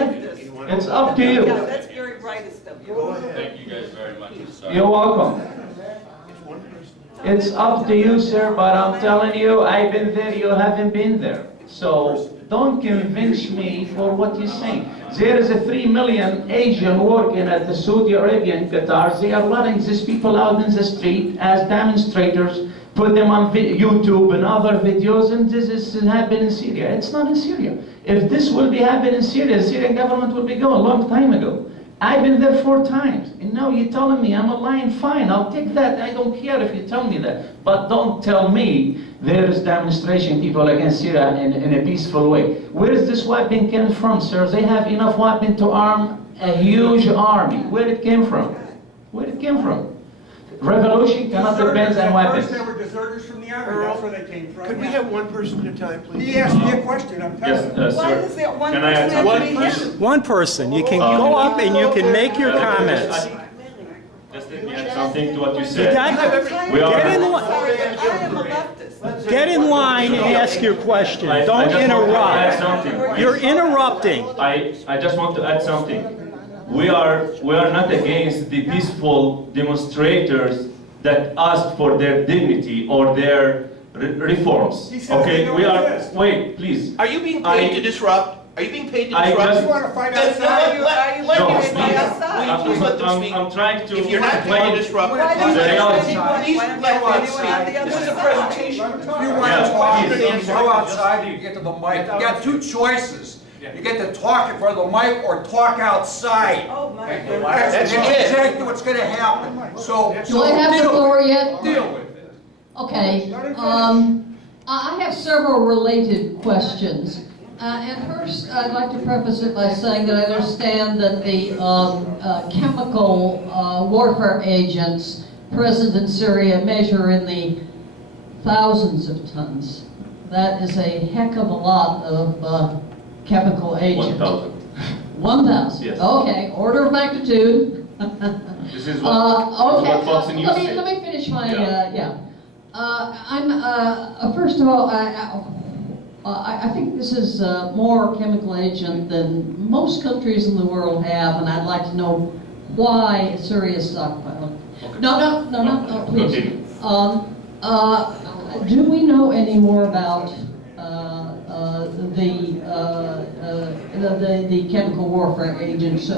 It's up to you. Yeah, that's very brightest of you. Thank you guys very much. I'm sorry. You're welcome. It's up to you, sir, but I'm telling you, I've been there, you haven't been there. So don't convince me for what you're saying. There is a 3 million Asian working at the Saudi Arabia and Qatar. They are letting these people out in the street as demonstrators, put them on YouTube and other videos, and this is happening in Syria. It's not in Syria. If this will be happening in Syria, the Syrian government will be gone a long time ago. I've been there 4 times, and now you're telling me I'm a lying. Fine, I'll take that. I don't care if you tell me that. But don't tell me there is demonstration people against Syria in a peaceful way. Where is this weapon came from, sir? They have enough weapon to arm a huge army. Where it came from? Where it came from? Revolution cannot depend on weapons. First, they were deserters from the army. That's where they came from. Could we have one person at a time, please? He asked me a question. I'm Yes, telling you. Why sir. does that one Can I person answer have one to be question? him? One person, you can go up and you can make your comments. Just let me add something to what you said. Get We are- in line. Sorry, but I am a leftist. Get in line and ask your question. I Don't just want to add interrupt. something. You're interrupting. I just want to add something. We are not against the peaceful demonstrators that ask for their dignity or their reforms. He says they Okay, don't we are. exist. Wait, please. Are you being I- paid to disrupt? Are you being paid to I disrupt? just- You want to fight Then outside? Are you No, looking please. at outside? Please let them speak. I'm trying to If you're not paid to explain. disrupt, Why please doesn't The reality- anyone, please why don't let anyone them on the speak. other This is a side? presentation. Let him talk. You Yeah, want to talk please. to them, Go outside, you get to the mic. You got 2 choices. You get to talk in front of the mic or talk outside. Oh, my And goodness. that's exactly what's gonna happen. So, Do I have the floor yet? deal with it. Okay, I have several related questions. And first, I'd like to preface it by saying that I understand that the chemical warfare agents present in Syria measure in the thousands of tons. That is a heck of a lot of chemical agents. 1,000. 1,000? Yes. Okay, order of magnitude. This is what Okay, Fox News let said. me finish my, Yeah. first of all, I think this is more chemical agent than most countries in the world have, and I'd like to know why Syria is stockpiling. Okay. No, please. Continue. Do we know any more about the chemical warfare agents?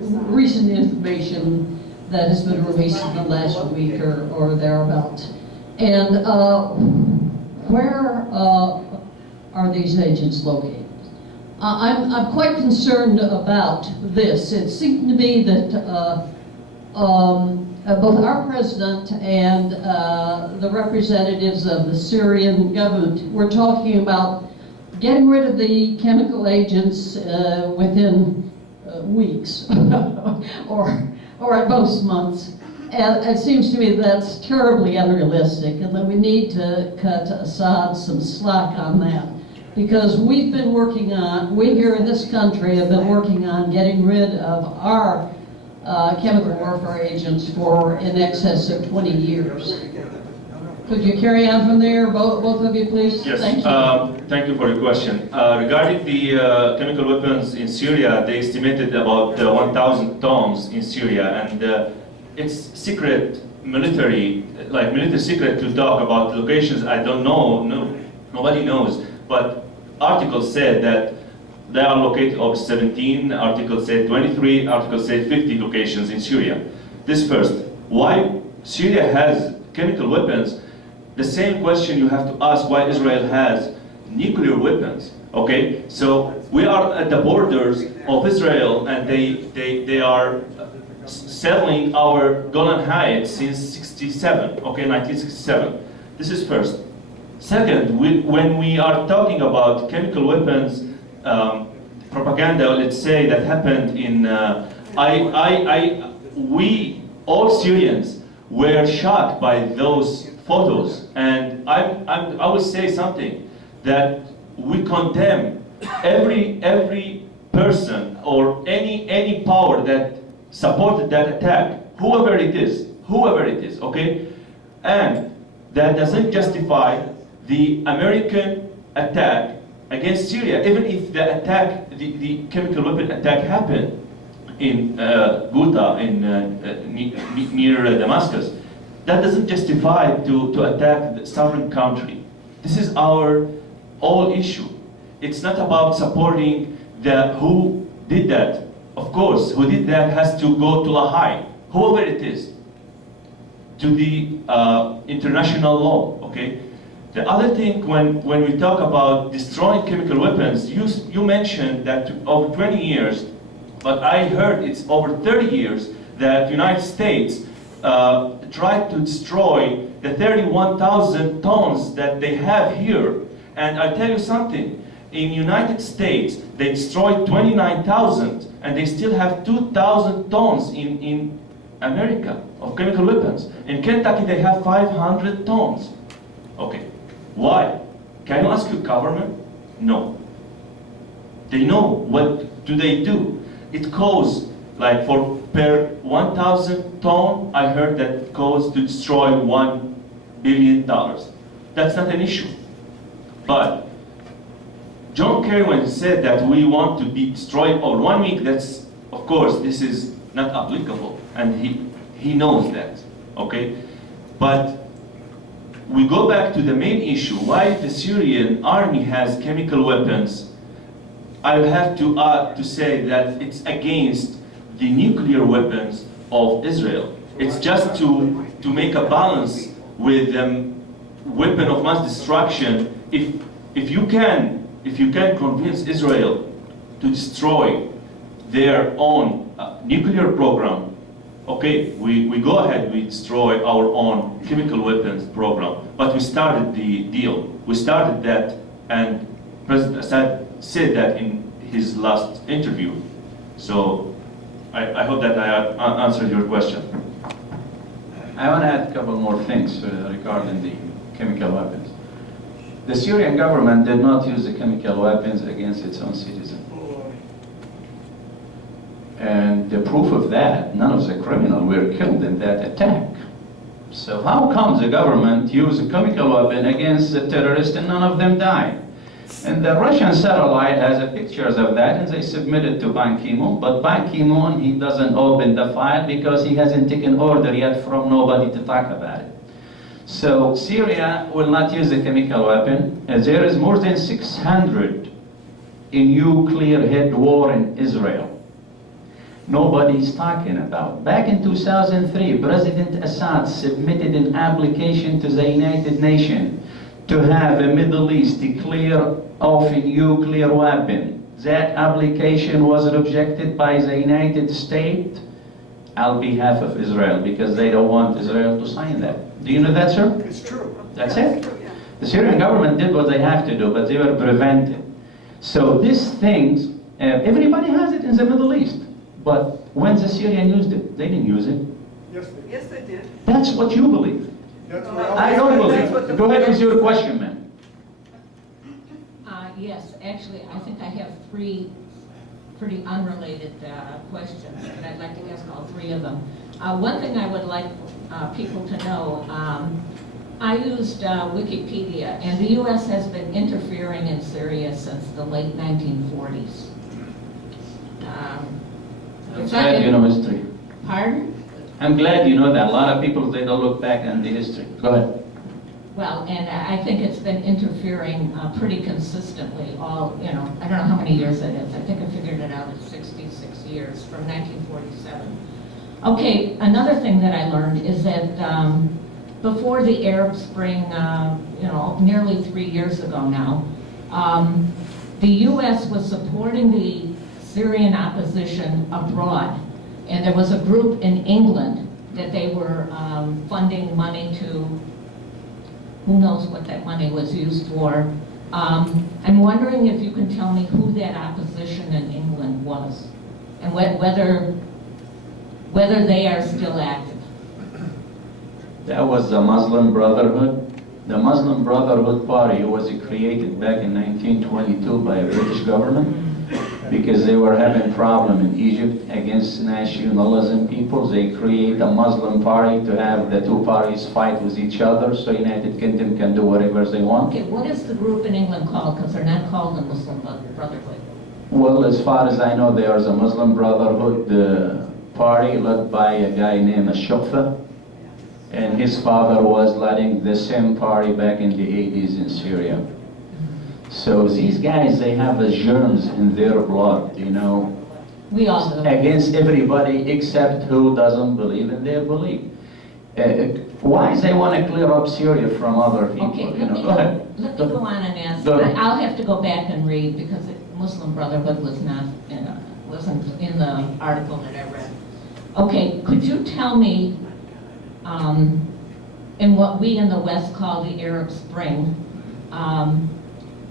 Recent information that has been released in the last week or thereabout. And where are these agents located? I'm quite concerned about this. It seemed to me that both our president and the representatives of the Syrian government were talking about getting rid of the chemical agents within weeks or at most months. And it seems to me that's terribly unrealistic, and that we need to cut Assad some slack on that. Because we've been working on, we here in this country have been working on getting rid of our chemical warfare agents for in excess of 20 years. Could you carry on from there, both of you, please? Yes, Thank you. thank you for your question. Regarding the chemical weapons in Syria, they estimated about 1,000 tons in Syria, and it's secret military, like military secret to talk about locations. I don't know, nobody knows, but articles said that they are located of 17, articles said 23, articles said 50 locations in Syria. This first, why Syria has chemical weapons? The same question you have to ask why Israel has nuclear weapons, okay? So we are at the borders of Israel, and they are selling our Golan Heights since 67, okay, 1967. This is first. Second, when we are talking about chemical weapons propaganda, let's say, that happened in, we, all Syrians, were shocked by those photos. And I will say something, that we condemn every person or any power that supported that attack, whoever it is, okay? And that doesn't justify the American attack against Syria, even if the attack, the chemical weapon attack happened in Ghouta, near Damascus. That doesn't justify to attack the sovereign country. This is our whole issue. It's not about supporting who did that. Of course, who did that has to go to Lahai, whoever it is, to the international law, okay? The other thing, when we talk about destroying chemical weapons, you mentioned that over 20 years, but I heard it's over 30 years that the United States tried to destroy the 31,000 tons that they have here. And I'll tell you something, in United States, they destroyed 29,000, and they still have 2,000 tons in America of chemical weapons. In Kentucky, they have 500 tons. Okay, why? Can you ask your government? No. They know what do they do. It costs, like per 1,000 ton, I heard that it costs to destroy $1 billion. That's not an issue. But John Kerry, when he said that we want to be destroyed over 1 week, that's, of course, this is not applicable, and he knows that, okay? But we go back to the main issue, why the Syrian army has chemical weapons. I have to say that it's against the nuclear weapons of Israel. It's just to make a balance with weapon of mass destruction. If you can convince Israel to destroy their own nuclear program, okay, we go ahead, we destroy our own chemical weapons program. But we started the deal. We started that, and President Assad said that in his last interview. So I hope that I answered your question. I want to add a couple more things regarding the chemical weapons. The Syrian government did not use the chemical weapons against its own citizens. And the proof of that, none of the criminals were killed in that attack. So how come the government used a chemical weapon against the terrorists and none of them died? And the Russian satellite has pictures of that, and they submitted to Ban Ki-moon, but Ban Ki-moon, he doesn't open the file because he hasn't taken order yet from nobody to talk about it. So Syria will not use a chemical weapon. There is more than 600 in nuclear-head war in Israel. Nobody's talking about. Back in 2003, President Assad submitted an application to the United Nations to have a Middle East clear of a nuclear weapon. That application was rejected by the United States on behalf of Israel because they don't want Israel to sign that. Do you know that, sir? It's true. That's it. The Syrian government did what they have to do, but they were prevented. So these things, everybody has it in the Middle East. But when the Syrians used it, they didn't use it. Yes, they did. That's what you believe. I don't believe. Go ahead with your question, ma'am. Yes, actually, I think I have three pretty unrelated questions, and I'd like to ask all three of them. One thing I would like people to know, I used Wikipedia, and the U.S. has been interfering in Syria since the late 1940s. I'm glad you know history. Pardon? I'm glad you know that. A lot of people, they don't look back on the history. Go ahead. Well, and I think it's been interfering pretty consistently all, I don't know how many years it is. I think I figured it out at 66 years, from 1947. Okay, another thing that I learned is that before the Arab Spring, nearly 3 years ago now, the U.S. was supporting the Syrian opposition abroad. And there was a group in England that they were funding money to, who knows what that money was used for. I'm wondering if you can tell me who that opposition in England was, and whether they are still active. That was the Muslim Brotherhood. The Muslim Brotherhood Party was created back in 1922 by a British government because they were having problem in Egypt against nationalism people. They create a Muslim party to have the two parties fight with each other so United Kingdom can do whatever they want. Okay, what is the group in England called? Because they're not called the Muslim Brotherhood. Well, as far as I know, there's a Muslim Brotherhood party led by a guy named Shukfa, and his father was leading the same party back in the 80s in Syria. So these guys, they have the germs in their blood, you know, We all do. against everybody except who doesn't believe in their belief. Why they want to clear up Syria from other people? Okay, You let know, me go ahead. let me go on and ask. Go ahead. I'll have to go back and read because the Muslim Brotherhood was not wasn't in the article that I read. Okay, could you tell me, in what we in the West call the Arab Spring,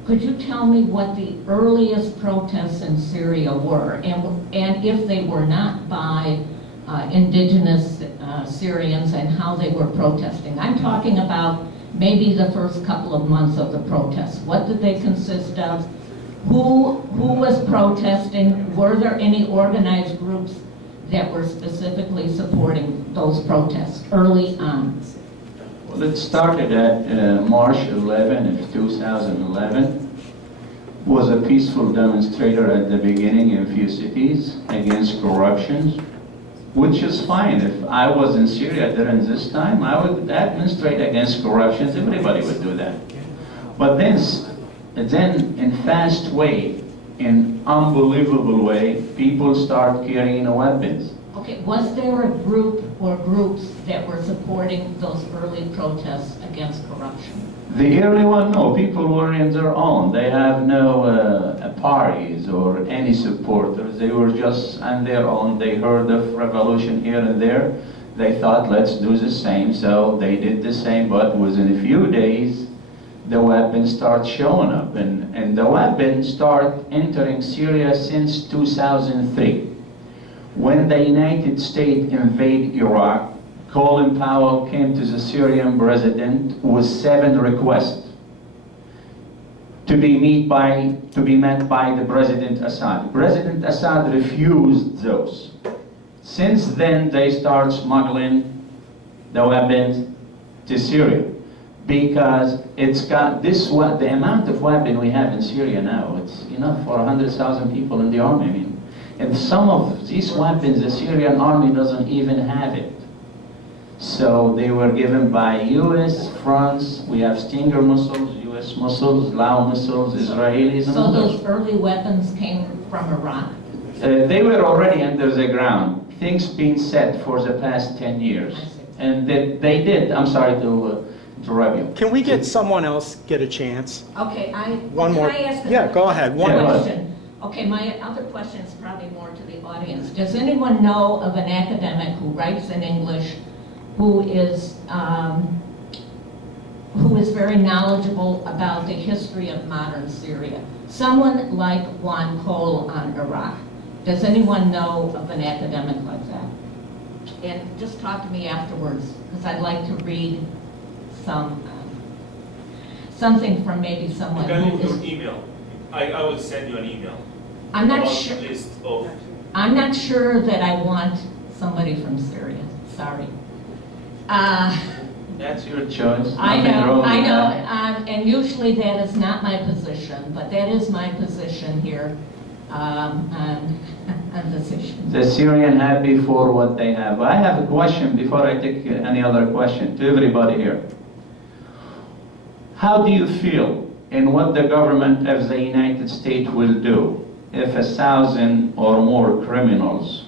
could you tell me what the earliest protests in Syria were, and if they were not by indigenous Syrians and how they were protesting? I'm talking about maybe the first couple of months of the protests. What did they consist of? Who was protesting? Were there any organized groups that were specifically supporting those protests early on? Well, it started at March 11 of 2011. Was a peaceful demonstrator at the beginning in a few cities against corruption, which is fine. If I was in Syria during this time, I would demonstrate against corruption. Everybody would do that. But then in fast way, in unbelievable way, people start carrying weapons. Okay, was there a group or groups that were supporting those early protests against corruption? The early one, no. People were in their own. They have no parties or any supporters. They were just on their own. They heard of revolution here and there. They thought, let's do the same. So they did the same, but within a few days, the weapons start showing up. And the weapons start entering Syria since 2003. When the United States invaded Iraq, Colin Powell came to the Syrian president with 7 requests to be met by the President Assad. President Assad refused those. Since then, they start smuggling the weapons to Syria because it's got the amount of weapon we have in Syria now, it's enough for 100,000 people in the army. I mean, and some of these weapons, the Syrian army doesn't even have it. So they were given by US, France, we have Stinger missiles, US missiles, Lao missiles, Israelis, and So others. those early weapons came from Iraq? They were already under the ground. Things been set for the past 10 years. And they did, I'm sorry to interrupt you. Can we get someone else get a chance? Okay, One more. Can I ask Yeah, go ahead. One more. question? Okay, my other question is probably more to the audience. Does anyone know of an academic who writes in English who is very knowledgeable about the history of modern Syria? Someone like Juan Cole on Iraq. Does anyone know of an academic like that? And just talk to me afterwards, because I'd like to read something from maybe someone You can who leave is... your email. I will send you an email. I'm not about sure. the list of. I'm not sure that I want somebody from Syria. Sorry. That's your choice. I Nothing know, wrong with I know, that. and usually that is not my position, but that is my position here on this issue. The Syrian happy for what they have. I have a question before I take any other question to everybody here. How do you feel in what the government of the United States will do if 1,000 or more criminals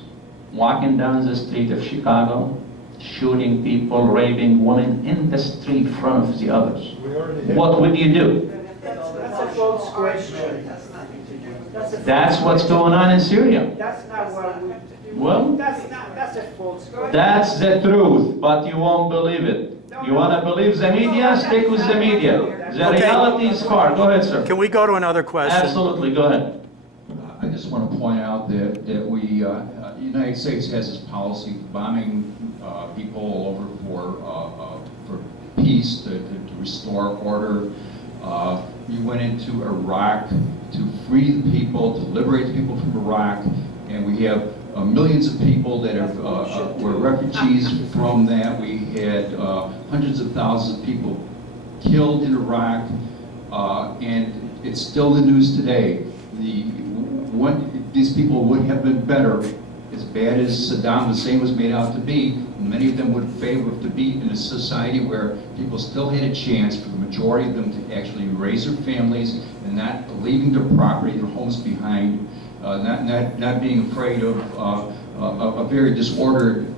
walking down the street of Chicago, shooting people, raping women in the street in front of the others? What would you do? That's a false question. That's what's going on in Syria. That's not what we... Well, that's a false question. that's the truth, but you won't believe it. You want to believe the media? Stick with the media. The Okay. reality is far. Go ahead, sir. Can we go to another question? Absolutely, go ahead. I just want to point out that the United States has this policy of bombing people all over for peace, to restore order. We went into Iraq to free the people, to liberate the people from Iraq, and we have millions of people that were refugees from that. We had hundreds of thousands of people killed in Iraq, and it's still in the news today. These people would have been better, as bad as Saddam Hussein was made out to be. Many of them would favor to be in a society where people still had a chance for the majority of them to actually raise their families and not leaving their property, their homes behind, not being afraid of a very disordered,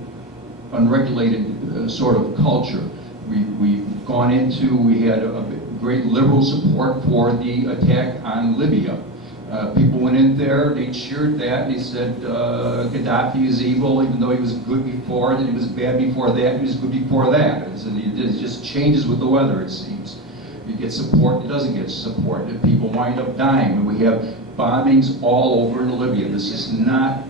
unregulated sort of culture. We had a great liberal support for the attack on Libya. People went in there, they cheered that, they said Gaddafi is evil, even though he was good before, then he was bad before that, he was good before that. It just changes with the weather, it seems. You get support, it doesn't get support, and people wind up dying. And we have bombings all over in Libya. This is not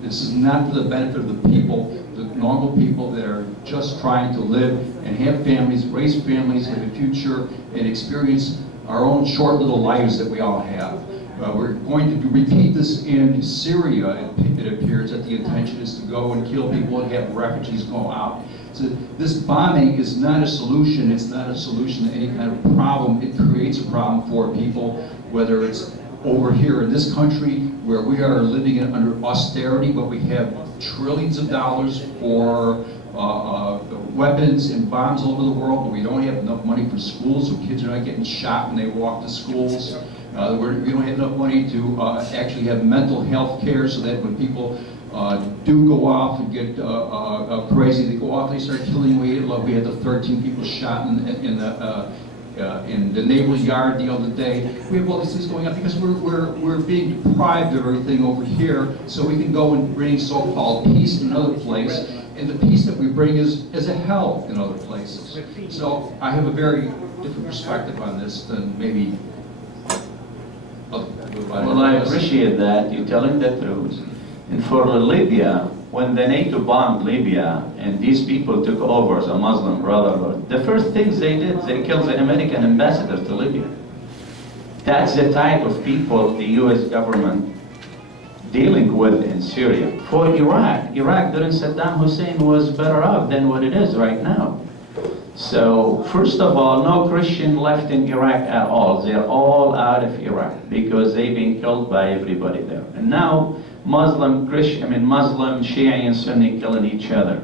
for the benefit of the people, the normal people that are just trying to live and have families, raise families, have a future, and experience our own short little lives that we all have. We're going to repeat this in Syria. It appears that the intention is to go and kill people and have refugees go out. So this bombing is not a solution. It's not a solution to any kind of problem. It creates a problem for people, whether it's over here in this country where we are living under austerity, but we have trillions of dollars for weapons and bombs all over the world, but we don't have enough money for schools, so kids are not getting shot when they walk to schools. We don't have enough money to actually have mental health care, so that when people do go off and get crazy, they go off, they start killing. We had the 13 people shot in the naval yard the other day. We have all these things going on because we're being deprived of everything over here, so we can go and bring so-called peace in another place, and the peace that we bring is a hell in other places. So I have a very different perspective on this than maybe other people. Well, I appreciate that. You're telling the truth. And for Libya, when the NATO bombed Libya and these people took over the Muslim Brotherhood, the first things they did, they killed the American ambassador to Libya. That's the type of people the US government dealing with in Syria. For Iraq during Saddam Hussein was better off than what it is right now. So, first of all, no Christian left in Iraq at all. They're all out of Iraq because they've been killed by everybody there. And now, Muslim, Shia and Sunni killing each other.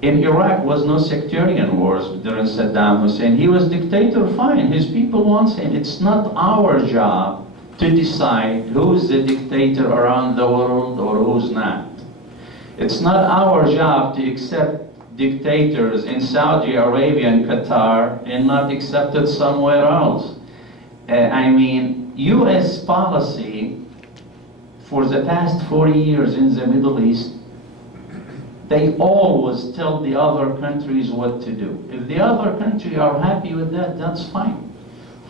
In Iraq was no sectarian wars during Saddam Hussein. He was dictator, fine. His people want him. It's not our job to decide who's the dictator around the world or who's not. It's not our job to accept dictators in Saudi Arabia and Qatar and not accept it somewhere else. US policy for the past 40 years in the Middle East, they always tell the other countries what to do. If the other country are happy with that, that's fine.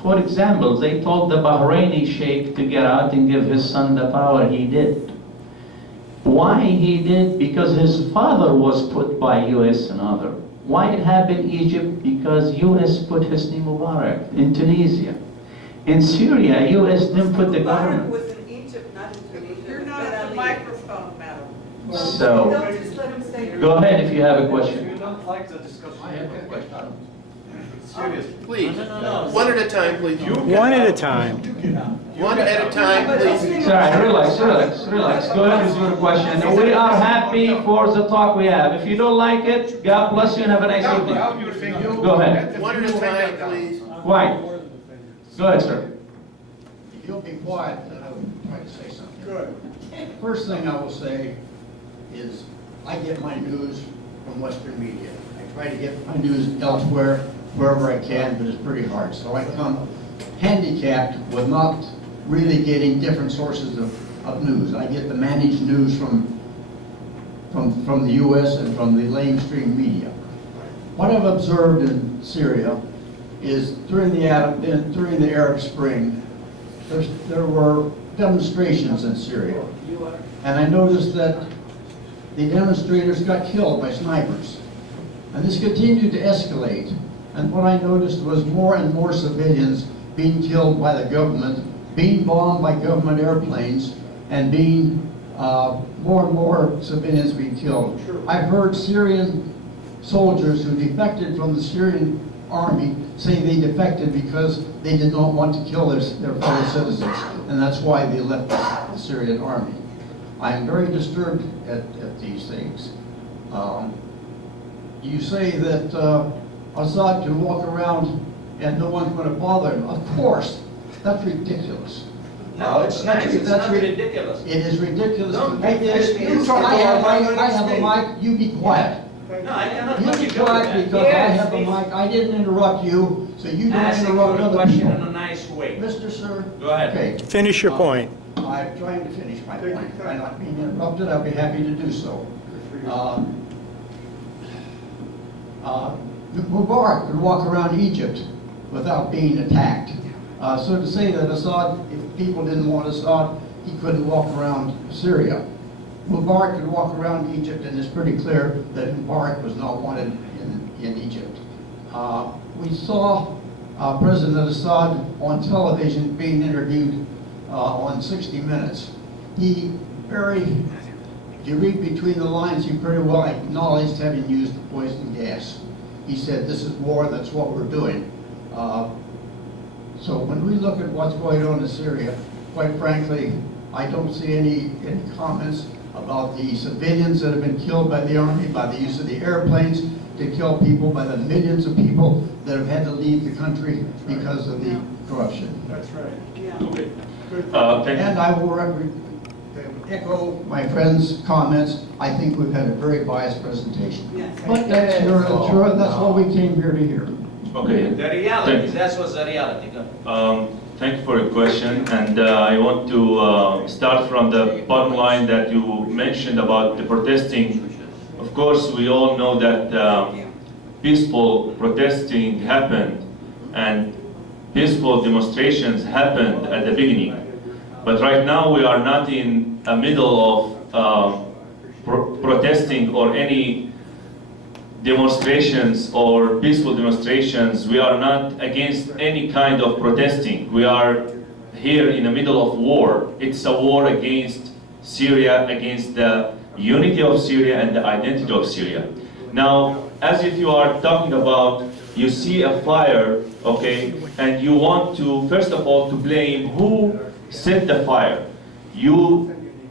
For example, they told the Bahraini sheikh to get out and give his son the power. He did. Why he did? Because his father was put by US and other. Why it happened in Egypt? Because US put Hosni Mubarak. In Tunisia. In Syria, US didn't put the government. was in Egypt, not in Tunisia. You're not at the microphone, madam. So, Don't just let him say. go ahead if you have a question. You don't like the discussion. I have a question. Seriously. Please, one at a time, please. One at a time. One at a time, please. Sorry, relax. Go ahead with your question. We are happy for the talk we have. If you don't like it, God bless you and have a nice evening. Go ahead. One at a time, please. Quiet. Go ahead, sir. If you'll be quiet, then I will try to say something. Good. First thing I will say is I get my news from Western media. I try to get my news elsewhere, wherever I can, but it's pretty hard. So I come handicapped with not really getting different sources of news. I get the managed news from the U.S. and from the mainstream media. What I've observed in Syria is during the Arab Spring, there were demonstrations in Syria. And I noticed that the demonstrators got killed by snipers. And this continued to escalate. And what I noticed was more and more civilians being killed by the government, being bombed by government airplanes, and being more and more civilians being killed. I've heard Syrian soldiers who defected from the Syrian army say they defected because they did not want to kill their fellow citizens, and that's why they left the Syrian army. I am very disturbed at these things. You say that Assad can walk around and no one's going to bother him. Of course, that's ridiculous. No, it's not. It's not ri- ridiculous. It is ridiculous. Don't I push me. I have a mic. You be quiet. No, I cannot You let be you go quiet with because that. I have a mic. I didn't interrupt you, so you don't Ask interrupt your other question people. in a nice way. Mr. Sir? Go ahead. Okay. Finish your point. I'm trying to finish my point. If I'm not being interrupted, I'll be happy to do so. Mubarak could walk around Egypt without being attacked. So to say that Assad, if people didn't want Assad, he couldn't walk around Syria. Mubarak could walk around Egypt, and it's pretty clear that Mubarak was not wanted in Egypt. We saw President Assad on television being interviewed on 60 Minutes. He if you read between the lines, he pretty well acknowledged having used poison gas. He said, this is war, that's what we're doing. So when we look at what's going on in Syria, quite frankly, I don't see any comments about the civilians that have been killed by the army, by the use of the airplanes to kill people, by the millions of people that have had to leave the country because of the corruption. That's right. Okay. And I will echo my friend's comments. I think we've had a very biased presentation. But that's that's what we came here to hear. Okay. The reality, that's what's the reality. Go. Thank you for your question, and I want to start from the bottom line that you mentioned about the protesting. Of course, we all know that peaceful protesting happened, and peaceful demonstrations happened at the beginning. But right now we are not in the middle of protesting or any demonstrations or peaceful demonstrations. We are not against any kind of protesting. We are here in the middle of war. It's a war against Syria, against the unity of Syria and the identity of Syria. Now, as if you are talking about, you see a fire, okay, and you want to, first of all, to blame who set the fire.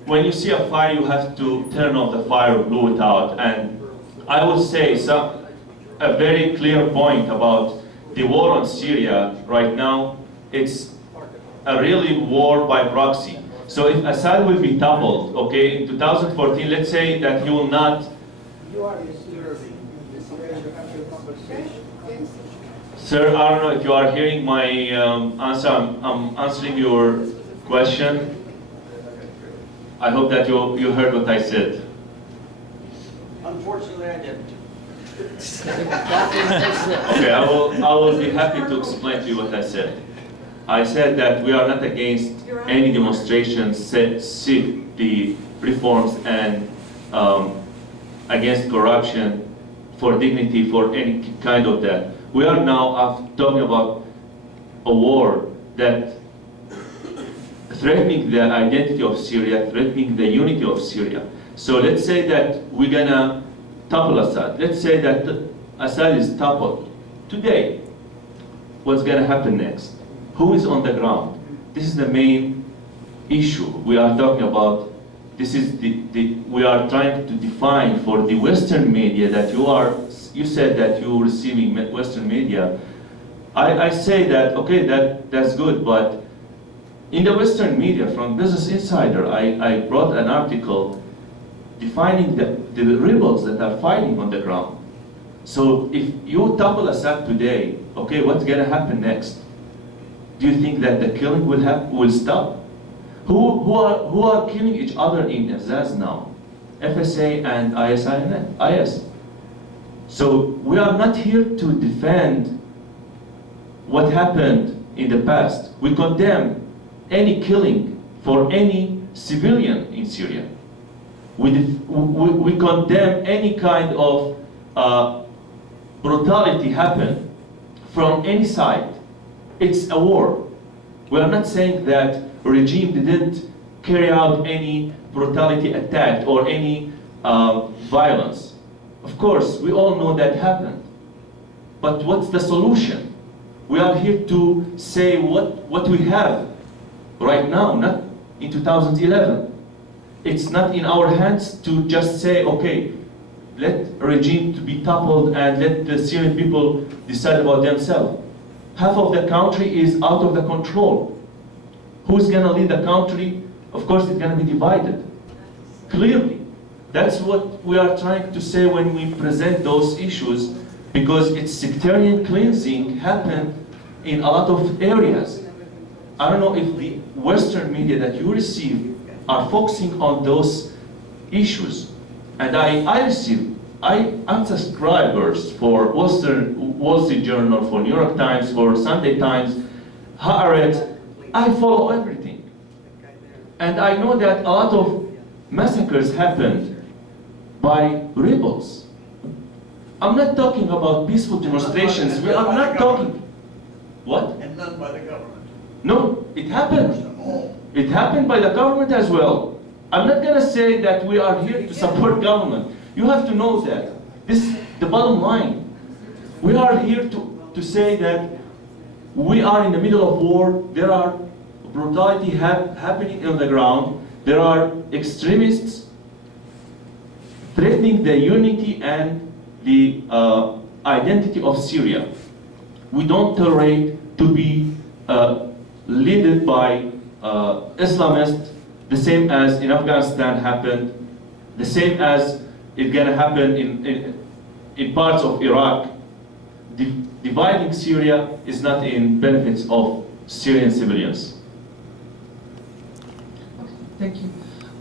When you see a fire, you have to turn off the fire, blow it out. And I would say a very clear point about the war on Syria right now. It's a really war by proxy. So if Assad will be toppled, okay, in 2014, let's say that he will not. Sir, I don't know if you are hearing my answer. I'm answering your question. I hope that you heard what I said. Unfortunately, I didn't. Okay, I will be happy to explain to you what I said. I said that we are not against any demonstrations, seek the reforms and against corruption, for dignity, for any kind of that. We are now talking about a war that threatening the identity of Syria, threatening the unity of Syria. So let's say that we're gonna topple Assad. Let's say that Assad is toppled today. What's gonna happen next? Who is on the ground? This is the main issue we are talking about. This is we are trying to define for the Western media that you said that you're receiving Western media. I say that, okay, that's good, but in the Western media, from Business Insider, I brought an article defining the rebels that are fighting on the ground. So if you topple Assad today, okay, what's gonna happen next? Do you think that the killing will stop? Who are killing each other in Azaz now? FSA and IS. So we are not here to defend what happened in the past. We condemn any killing for any civilian in Syria. we condemn any kind of brutality happen from any side. It's a war. We are not saying that regime didn't carry out any brutality attack or any violence. Of course, we all know that happened. But what's the solution? We are here to say what we have right now, not in 2011. It's not in our hands to just say, okay, let a regime to be toppled and let the Syrian people decide about themselves. Half of the country is out of the control. Who's going to lead the country? Of course, it's going to be divided. Clearly. That's what we are trying to say when we present those issues, because it's sectarian cleansing happened in a lot of areas. I don't know if the Western media that you receive are focusing on those issues. And I'm subscribers for Wall Street Journal, for New York Times, for Sunday Times, Haaretz. I follow everything. And I know that a lot of massacres happened by rebels. I'm not talking about peaceful demonstrations. We are not talking. What? And none by the government. No, it happened. It happened by the government as well. I'm not going to say that we are here to support government. You have to know that. This is the bottom line. We are here to say that we are in the middle of war. There are brutality happening on the ground. There are extremists threatening the unity and the identity of Syria. We don't tolerate to be led by Islamists, the same as in Afghanistan happened, the same as it's going to happen in parts of Iraq. Dividing Syria is not in benefits of Syrian civilians. Thank you.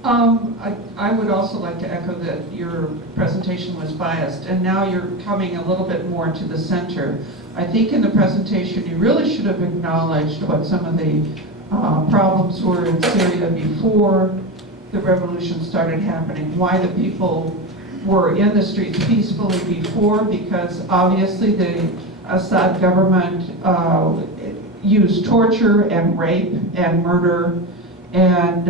I would also like to echo that your presentation was biased, and now you're coming a little bit more to the center. I think in the presentation you really should have acknowledged what some of the problems were in Syria before the revolution started happening, why the people were in the streets peacefully before, because obviously the Assad government used torture and rape and murder and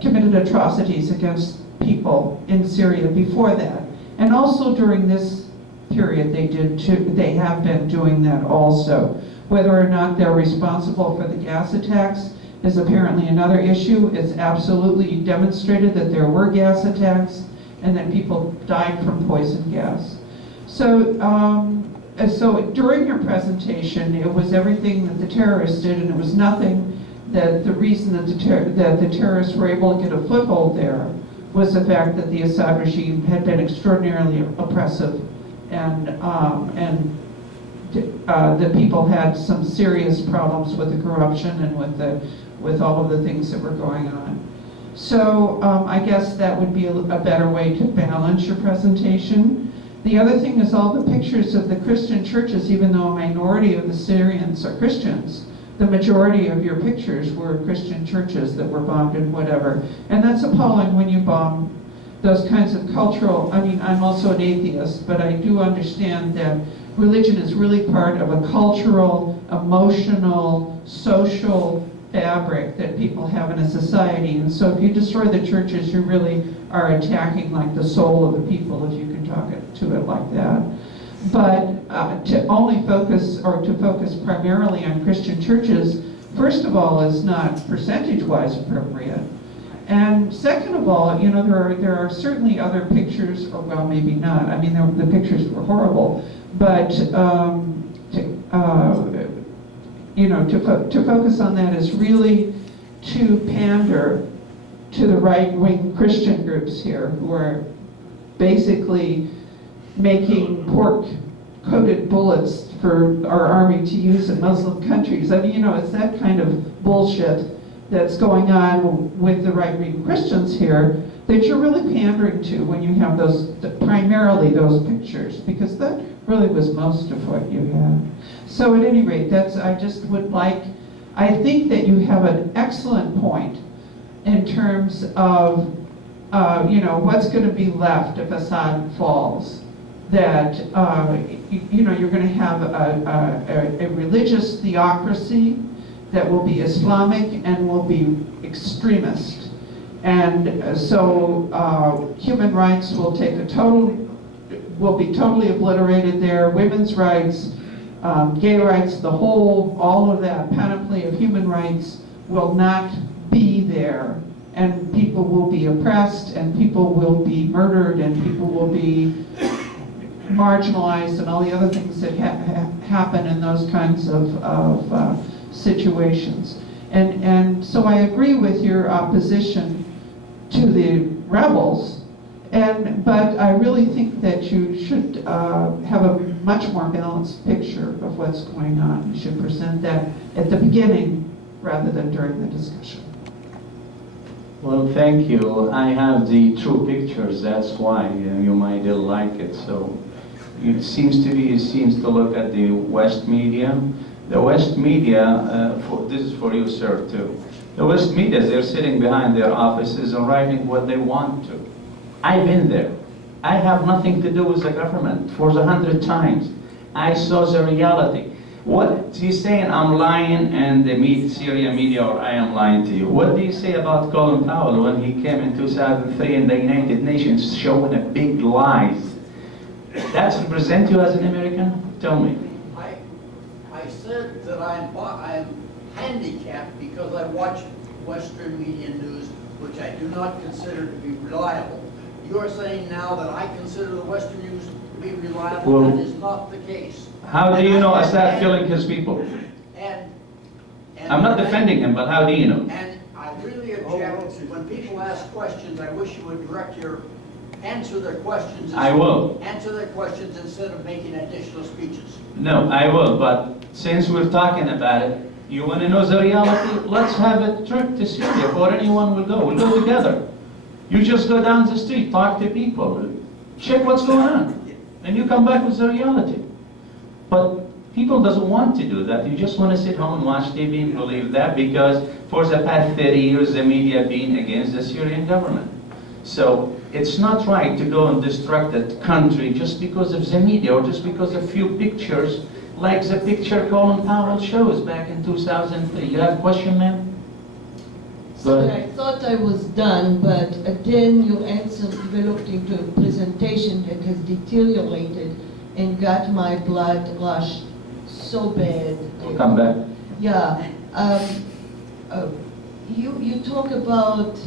committed atrocities against people in Syria before that. And also during this period they have been doing that also. Whether or not they're responsible for the gas attacks is apparently another issue. It's absolutely demonstrated that there were gas attacks and that people died from poison gas. So during your presentation, it was everything that the terrorists did, and it was nothing that the reason that the terrorists were able to get a foothold there was the fact that the Assad regime had been extraordinarily oppressive, and the people had some serious problems with the corruption and with all of the things that were going on. So I guess that would be a better way to balance your presentation. The other thing is all the pictures of the Christian churches, even though a minority of the Syrians are Christians, the majority of your pictures were Christian churches that were bombed and whatever. And that's appalling when you bomb those kinds of cultural, I mean, I'm also an atheist, but I do understand that religion is really part of a cultural, emotional, social fabric that people have in a society. And so if you destroy the churches, you really are attacking like the soul of the people, if you can talk to it like that. But to only focus, or to focus primarily on Christian churches, first of all, is not percentage-wise appropriate. And second of all, you know, there are certainly other pictures, or well, maybe not. I mean, the pictures were horrible, but you know, to focus on that is really to pander to the right-wing Christian groups here, who are basically making pork-coated bullets for our army to use in Muslim countries. I mean, you know, it's that kind of bullshit that's going on with the right-wing Christians here that you're really pandering to when you have those, primarily those pictures, because that really was most of what you had. So at any rate, I just would like, I think that you have an excellent point in terms of you know, what's going to be left if Assad falls? That, you know, you're going to have a religious theocracy that will be Islamic and will be extremist. And so human rights will be totally obliterated there. Women's rights, gay rights, all of that panoply of human rights will not be there. And people will be oppressed, and people will be murdered, and people will be marginalized, and all the other things that happen in those kinds of situations. And so I agree with your opposition to the rebels, but I really think that you should have a much more balanced picture of what's going on. You should present that at the beginning rather than during the discussion. Well, thank you. I have the true pictures, that's why you might like it. So it seems to look at the West media. The West media, this is for you, sir, too. The West media, they're sitting behind their offices and writing what they want to. I've been there. I have nothing to do with the government for 100 times. I saw the reality. What he's saying, I'm lying, and the Syria media, or I am lying to you. What do you say about Colin Powell when he came in 2003 in the United Nations showing a big lies? That represent you as an American? Tell me. I said that I'm handicapped because I watch Western media news, which I do not consider to be reliable. You are saying now that I consider the Western news to be reliable. Well, that is not the case. How do you know Assad killing his people? And I'm not defending him, but how do you know? And I really object when people ask questions. I wish you would answer their questions. I will. Answer their questions instead of making additional speeches. No, I will, but since we're talking about it, you want to know the reality? Let's have a trip to Syria, or anyone will go. We'll go together. You just go down the street, talk to people, check what's going on, and you come back with the reality. But people doesn't want to do that. You just want to sit home and watch TV and believe that because for the past 30 years the media have been against the Syrian government. So it's not right to go and destruct that country just because of the media or just because of a few pictures like the picture Colin Powell shows back in 2003. You have a question, ma'am? Sorry, I thought I was done, but then your answer developed into a presentation that has deteriorated and got my blood rush so bad. We'll come back. Yeah. You talk about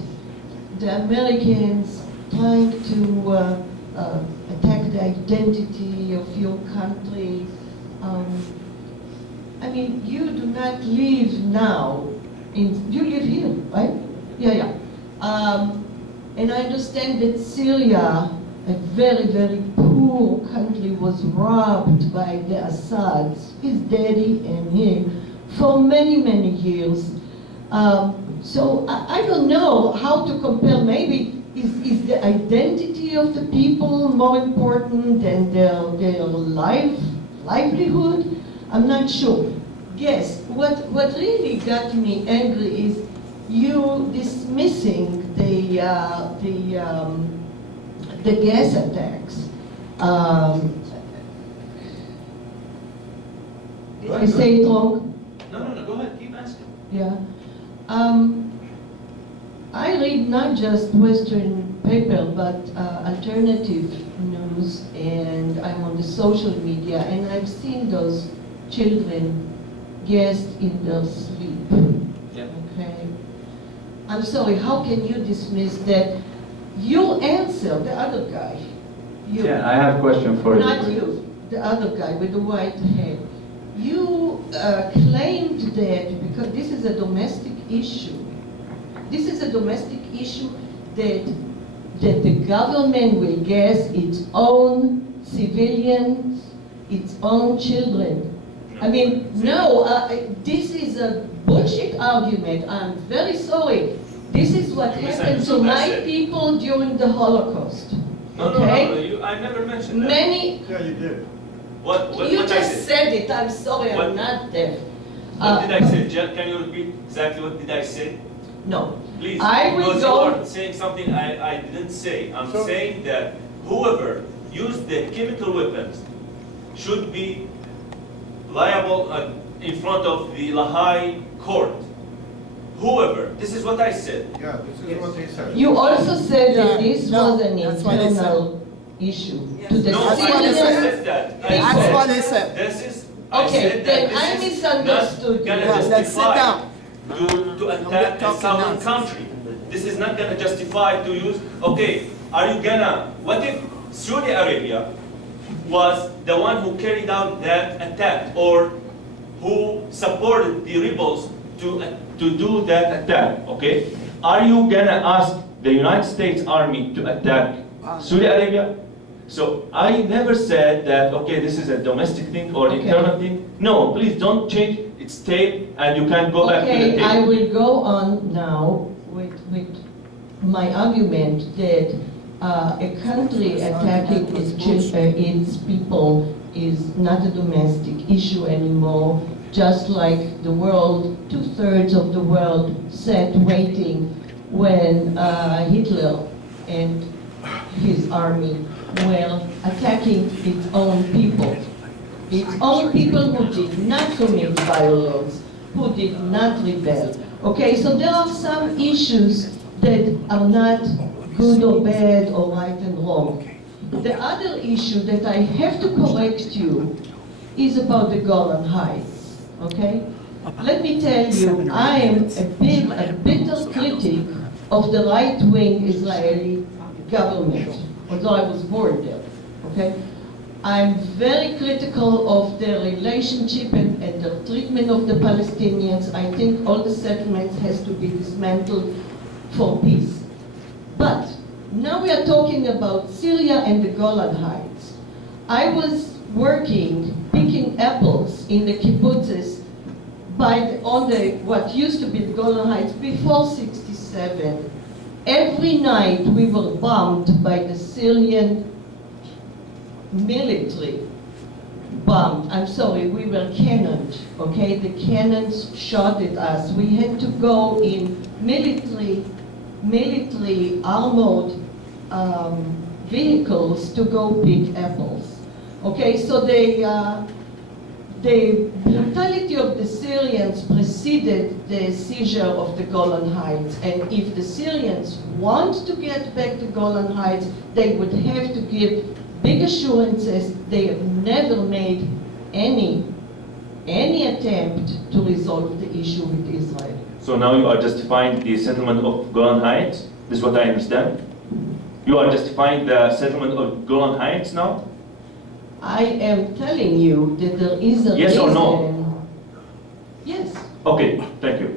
the Americans trying to attack the identity of your country. I mean, you do not live now. You live here, right? Yeah. And I understand that Syria, a very, very poor country, was robbed by the Assads, his daddy and him, for many, many years. So I don't know how to compare. Maybe is the identity of the people more important than their livelihood? I'm not sure. Yes, what really got me angry is you dismissing the gas attacks. Did I say it wrong? No, go ahead, keep asking. Yeah. I read not just Western paper, but alternative news, and I'm on the social media, and I've seen those children gassed in their sleep. Yeah. Okay. I'm sorry, how can you dismiss that? You answer, the other guy. You. Yeah, I have a question for you. Not you, the other guy with the white hair. You claimed that because this is a domestic issue. This is a domestic issue that the government will gas its own civilians, its own children. I mean, no, this is a bullshit argument. I'm very sorry. This is what happened to my people during the Holocaust. No, I never mentioned that. Many. Yeah, you did. What You I just said it. I'm sorry, I'm not deaf. What did I say? Can you repeat exactly what did I say? No. Please, I will because go- you are saying something I didn't say. I'm saying that whoever used the chemical weapons should be liable in front of the Lahai court. Whoever, this is what I said. Yeah, this is what they said. You also said that Yeah, this no, was an that's what they said. internal issue to the No, I That's what they never said. said that. I That's said what they said. This is, I Okay, said then that I this is misunderstood not gonna you. Yeah, let's sit justify down. to attack a talking southern nonsense. country. This is not gonna justify to use, okay, are you gonna, what if Saudi Arabia was the one who carried out that attack or who supported the rebels to do that attack, okay? Are you gonna ask the United States Army to attack Saudi Arabia? So I never said that, okay, this is a domestic thing or Okay. internal thing. No, please don't change. It's tape and you can go back to the Okay, tape. I will go on now with my argument that a country attacking its people is not a domestic issue anymore, just like the world, 2/3 of the world sat waiting when Hitler and his army were attacking its own people. Its own people who did not commit violence, who did not rebel. Okay, so there are some issues that are not good or bad or right and wrong. The other issue that I have to correct you is about the Golan Heights, okay? Let me tell you, I am a bitter critic of the right-wing Israeli government, although I was born there, okay? I'm very critical of their relationship and their treatment of the Palestinians. I think all the settlements has to be dismantled for peace. But now we are talking about Syria and the Golan Heights. I was working, picking apples in the kibbutzes on what used to be the Golan Heights before '67. Every night we were bombed by the Syrian military. We were cannoned, okay? The cannons shot at us. We had to go in military armored vehicles to go pick apples. Okay, so the brutality of the Syrians preceded the seizure of the Golan Heights, and if the Syrians want to get back the Golan Heights, they would have to give big assurances. They have never made any attempt to resolve the issue with Israel. So now you are justifying the settlement of Golan Heights? This is what I understand? You are justifying the settlement of Golan Heights now? I am telling you that there is a Yes or reason. no? Yes. Okay, thank you.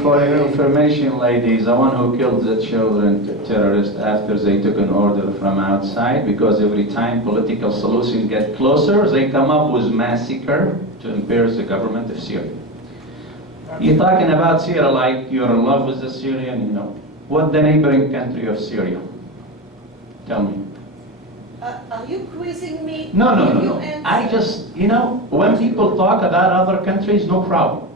For your information, ladies, the one who killed the children, terrorists, after they took an order from outside, because every time political solutions get closer, they come up with massacre to embarrass the government of Syria. You're talking about Syria like you're in love with the Syrian, you know. What the neighboring country of Syria? Tell me. Are you quizzing me? No. You I just, when people talk about other countries, no problem.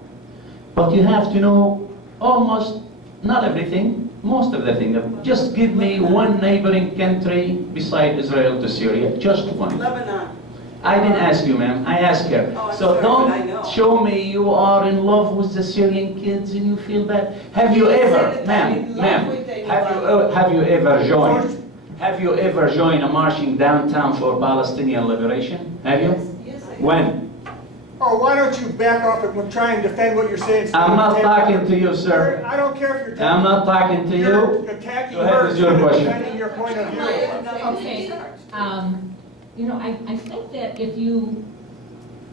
But you have to know almost, not everything, most of the thing. Just give me one neighboring country beside Israel to Syria, just one. Lebanon. I didn't ask you, ma'am, I asked her. Oh, I'm So sorry, but I know. don't show me you are in love with the Syrian kids and you feel bad. Have you ever, ma'am, have you ever joined a marching downtown for Palestinian liberation? Have you? Yes, I When? Oh, why don't you back off and try and defend what you're saying? I'm not talking to you, sir. I don't care if you're I'm not talking to You're you. attacking Go ahead her with your instead of question. defending your point of view. Okay, I think that if you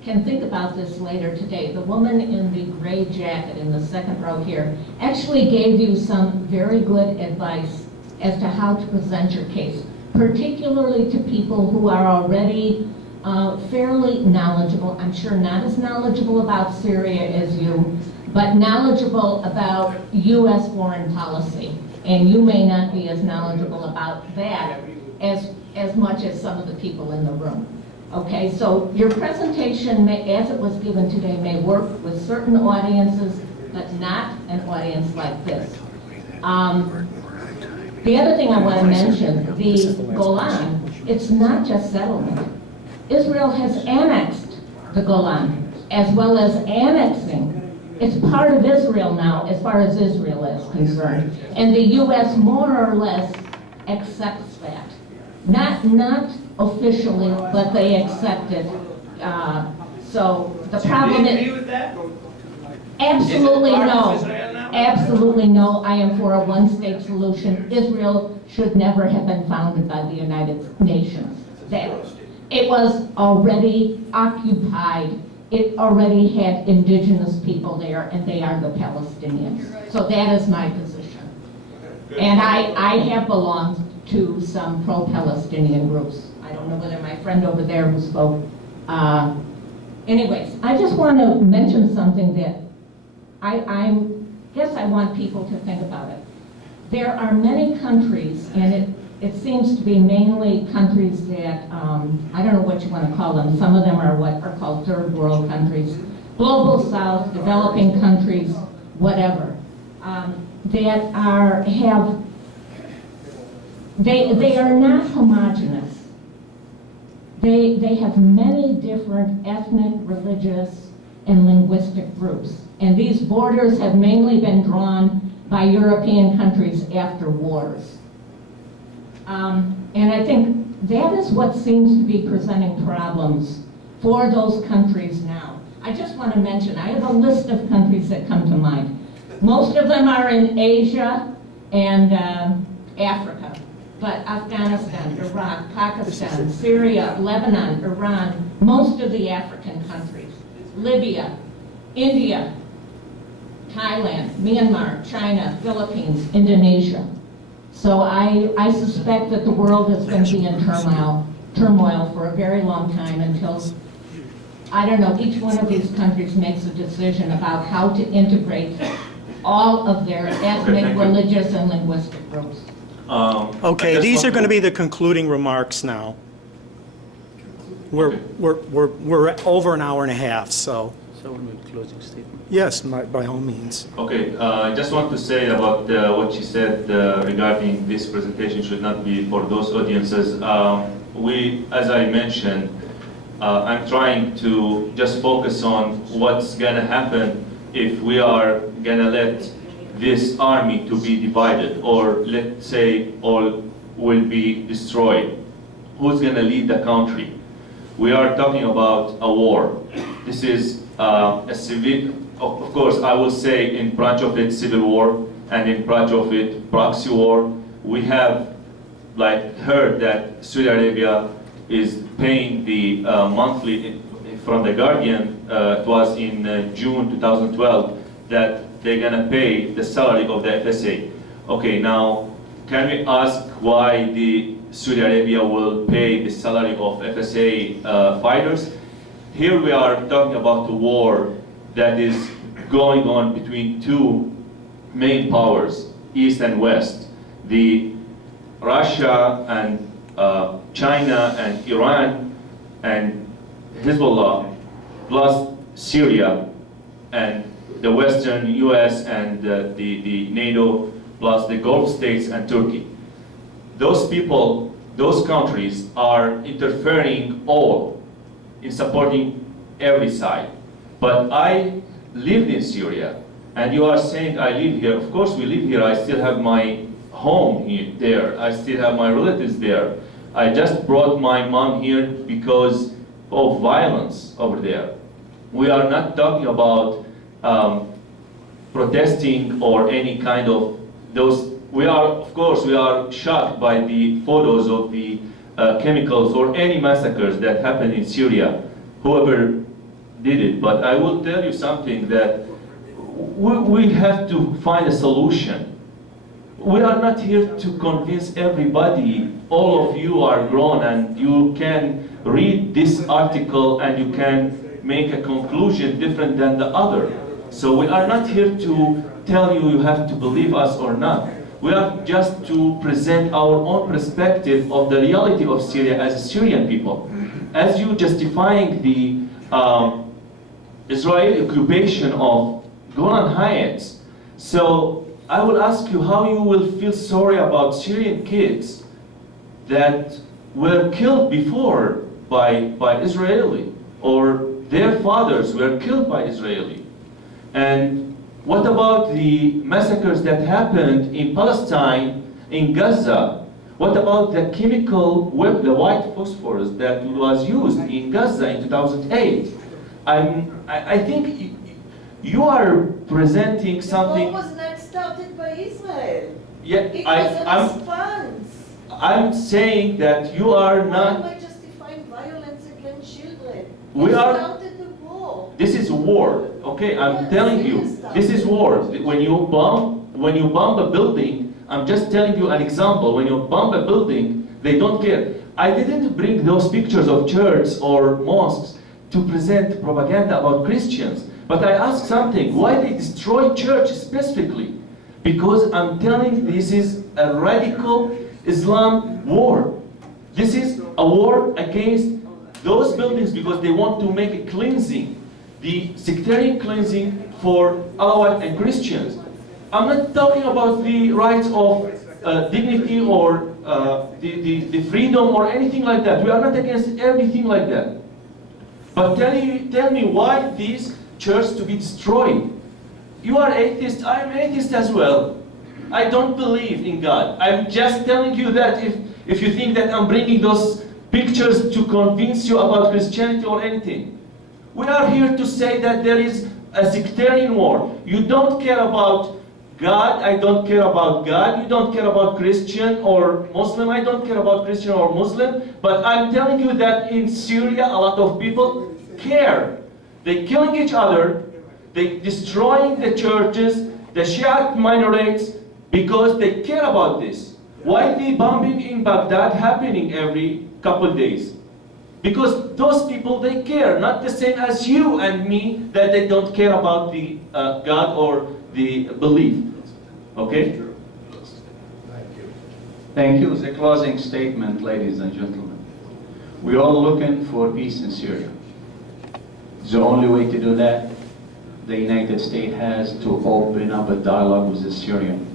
can think about this later today, the woman in the gray jacket in the second row here actually gave you some very good advice as to how to present your case, particularly to people who are already fairly knowledgeable. I'm sure not as knowledgeable about Syria as you, but knowledgeable about U.S. foreign policy. And you may not be as knowledgeable about that as much as some of the people in the room. Okay, so your presentation, as it was given today, may work with certain audiences, but not an audience like this. The other thing I want to mention, the Golan, it's not just settlement. Israel has annexed the Golan, as well as annexing. It's part of Israel now, as far as Israel is concerned. And the U.S. more or less accepts that. Not officially, but they accept it. So the problem Do you is... agree with that? Absolutely Is it part no. of Israel now? Absolutely no. I am for a one-state solution. Israel should never have been founded by the United Nations. It was already occupied. It already had indigenous people there, and they are the Palestinians. So that is my position. And I have belonged to some pro-Palestinian groups. I don't know whether my friend over there who spoke. Anyways, I just want to mention something that I guess I want people to think about it. There are many countries, and it seems to be mainly countries that, I don't know what you want to call them. Some of them are what are called third world countries, global south, developing countries, whatever, that they are not homogenous. They have many different ethnic, religious, and linguistic groups. And these borders have mainly been drawn by European countries after wars. And I think that is what seems to be presenting problems for those countries now. I just want to mention, I have a list of countries that come to mind. Most of them are in Asia and Africa. But Afghanistan, Iraq, Pakistan, Syria, Lebanon, Iran, most of the African countries, Libya, India, Thailand, Myanmar, China, Philippines, Indonesia. So I suspect that the world is going to be in turmoil for a very long time until, I don't know, each one of these countries makes a decision about how to integrate all of their ethnic, religious, and linguistic groups. Okay, these are going to be the concluding remarks now. We're over an hour and a half, so. So we need closing statement. Yes, by all means. Okay, I just want to say about what she said regarding this presentation should not be for those audiences. As I mentioned, I'm trying to just focus on what's going to happen if we are going to let this army to be divided, or let's say all will be destroyed. Who's going to lead the country? We are talking about a war. This is a civil, of course, I will say in branch of it civil war, and in branch of it proxy war. We have heard that Saudi Arabia is paying the monthly, from The Guardian, it was in June 2012, that they're gonna pay the salary of the FSA. Okay, now, can we ask why the Saudi Arabia will pay the salary of FSA fighters? Here we are talking about a war that is going on between two main powers, East and West. The Russia and China and Iran and Hezbollah, plus Syria and the Western US and the NATO, plus the Gulf states and Turkey. Those people, those countries are interfering all in supporting every side. But I lived in Syria, and you are saying I live here. Of course we live here. I still have my home there. I still have my relatives there. I just brought my mom here because of violence over there. We are not talking about protesting or any kind of those. We are, of course, we are shocked by the photos of the chemicals or any massacres that happened in Syria, whoever did it. But I will tell you something, that we have to find a solution. We are not here to convince everybody. All of you are grown and you can read this article and you can make a conclusion different than the other. So we are not here to tell you you have to believe us or not. We are just to present our own perspective of the reality of Syria as Syrian people. as you justifying the Israeli occupation of Golan Heights, so I will ask you how you will feel sorry about Syrian kids that were killed before by Israeli, or their fathers were killed by Israeli. And what about the massacres that happened in Palestine, in Gaza? What about the chemical weapon, the white phosphorus that was used in Gaza in 2008? I think you are presenting something. The war was not started by Israel. Yeah, It was a response. I'm saying that you are Why not. am I justifying violence against children? We They are. started the war. This is war. Okay, I'm Yes, telling it you, is this is war. When you bomb a building, I'm just telling you an example. When you bomb a building, they don't care. I didn't bring those pictures of churches or mosques to present propaganda about Christians. But I asked something, why they destroy church specifically? Because I'm telling this is a radical Islam war. This is a war against those buildings because they want to make a cleansing, the sectarian cleansing for Alawite and Christians. I'm not talking about the rights of dignity or the freedom or anything like that. We are not against everything like that. But tell me why these churches to be destroyed? You are atheist, I'm atheist as well. I don't believe in God. I'm just telling you that if you think that I'm bringing those pictures to convince you about Christianity or anything. We are here to say that there is a sectarian war. You don't care about God, I don't care about God. You don't care about Christian or Muslim, I don't care about Christian or Muslim. But I'm telling you that in Syria, a lot of people care. They're killing each other. They're destroying the churches, the Shiite minorites, because they care about this. Why the bombing in Baghdad happening every couple of days? Because those people, they care, not the same as you and me, that they don't care about the God or the belief. Okay? Thank you. The closing statement, ladies and gentlemen. We're all looking for peace in Syria. The only way to do that, the United States has to open up a dialogue with the Syrian.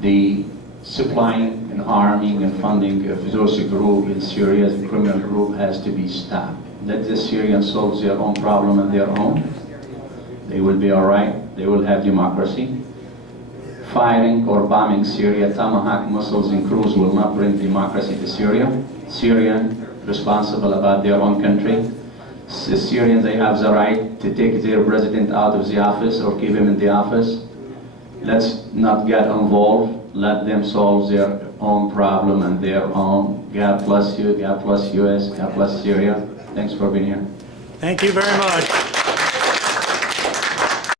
The supplying and arming and funding of those group in Syria, the criminal group, has to be stopped. Let the Syrians solve their own problem on their own. They will be all right. They will have democracy. Firing or bombing Syria, Tomahawk missiles and cruise will not bring democracy to Syria. Syrians responsible about their own country. The Syrians, they have the right to take their president out of the office or keep him in the office. Let's not get involved. Let them solve their own problem and their own. God bless you, God bless US, God bless Syria. Thanks for being here. Thank you very much.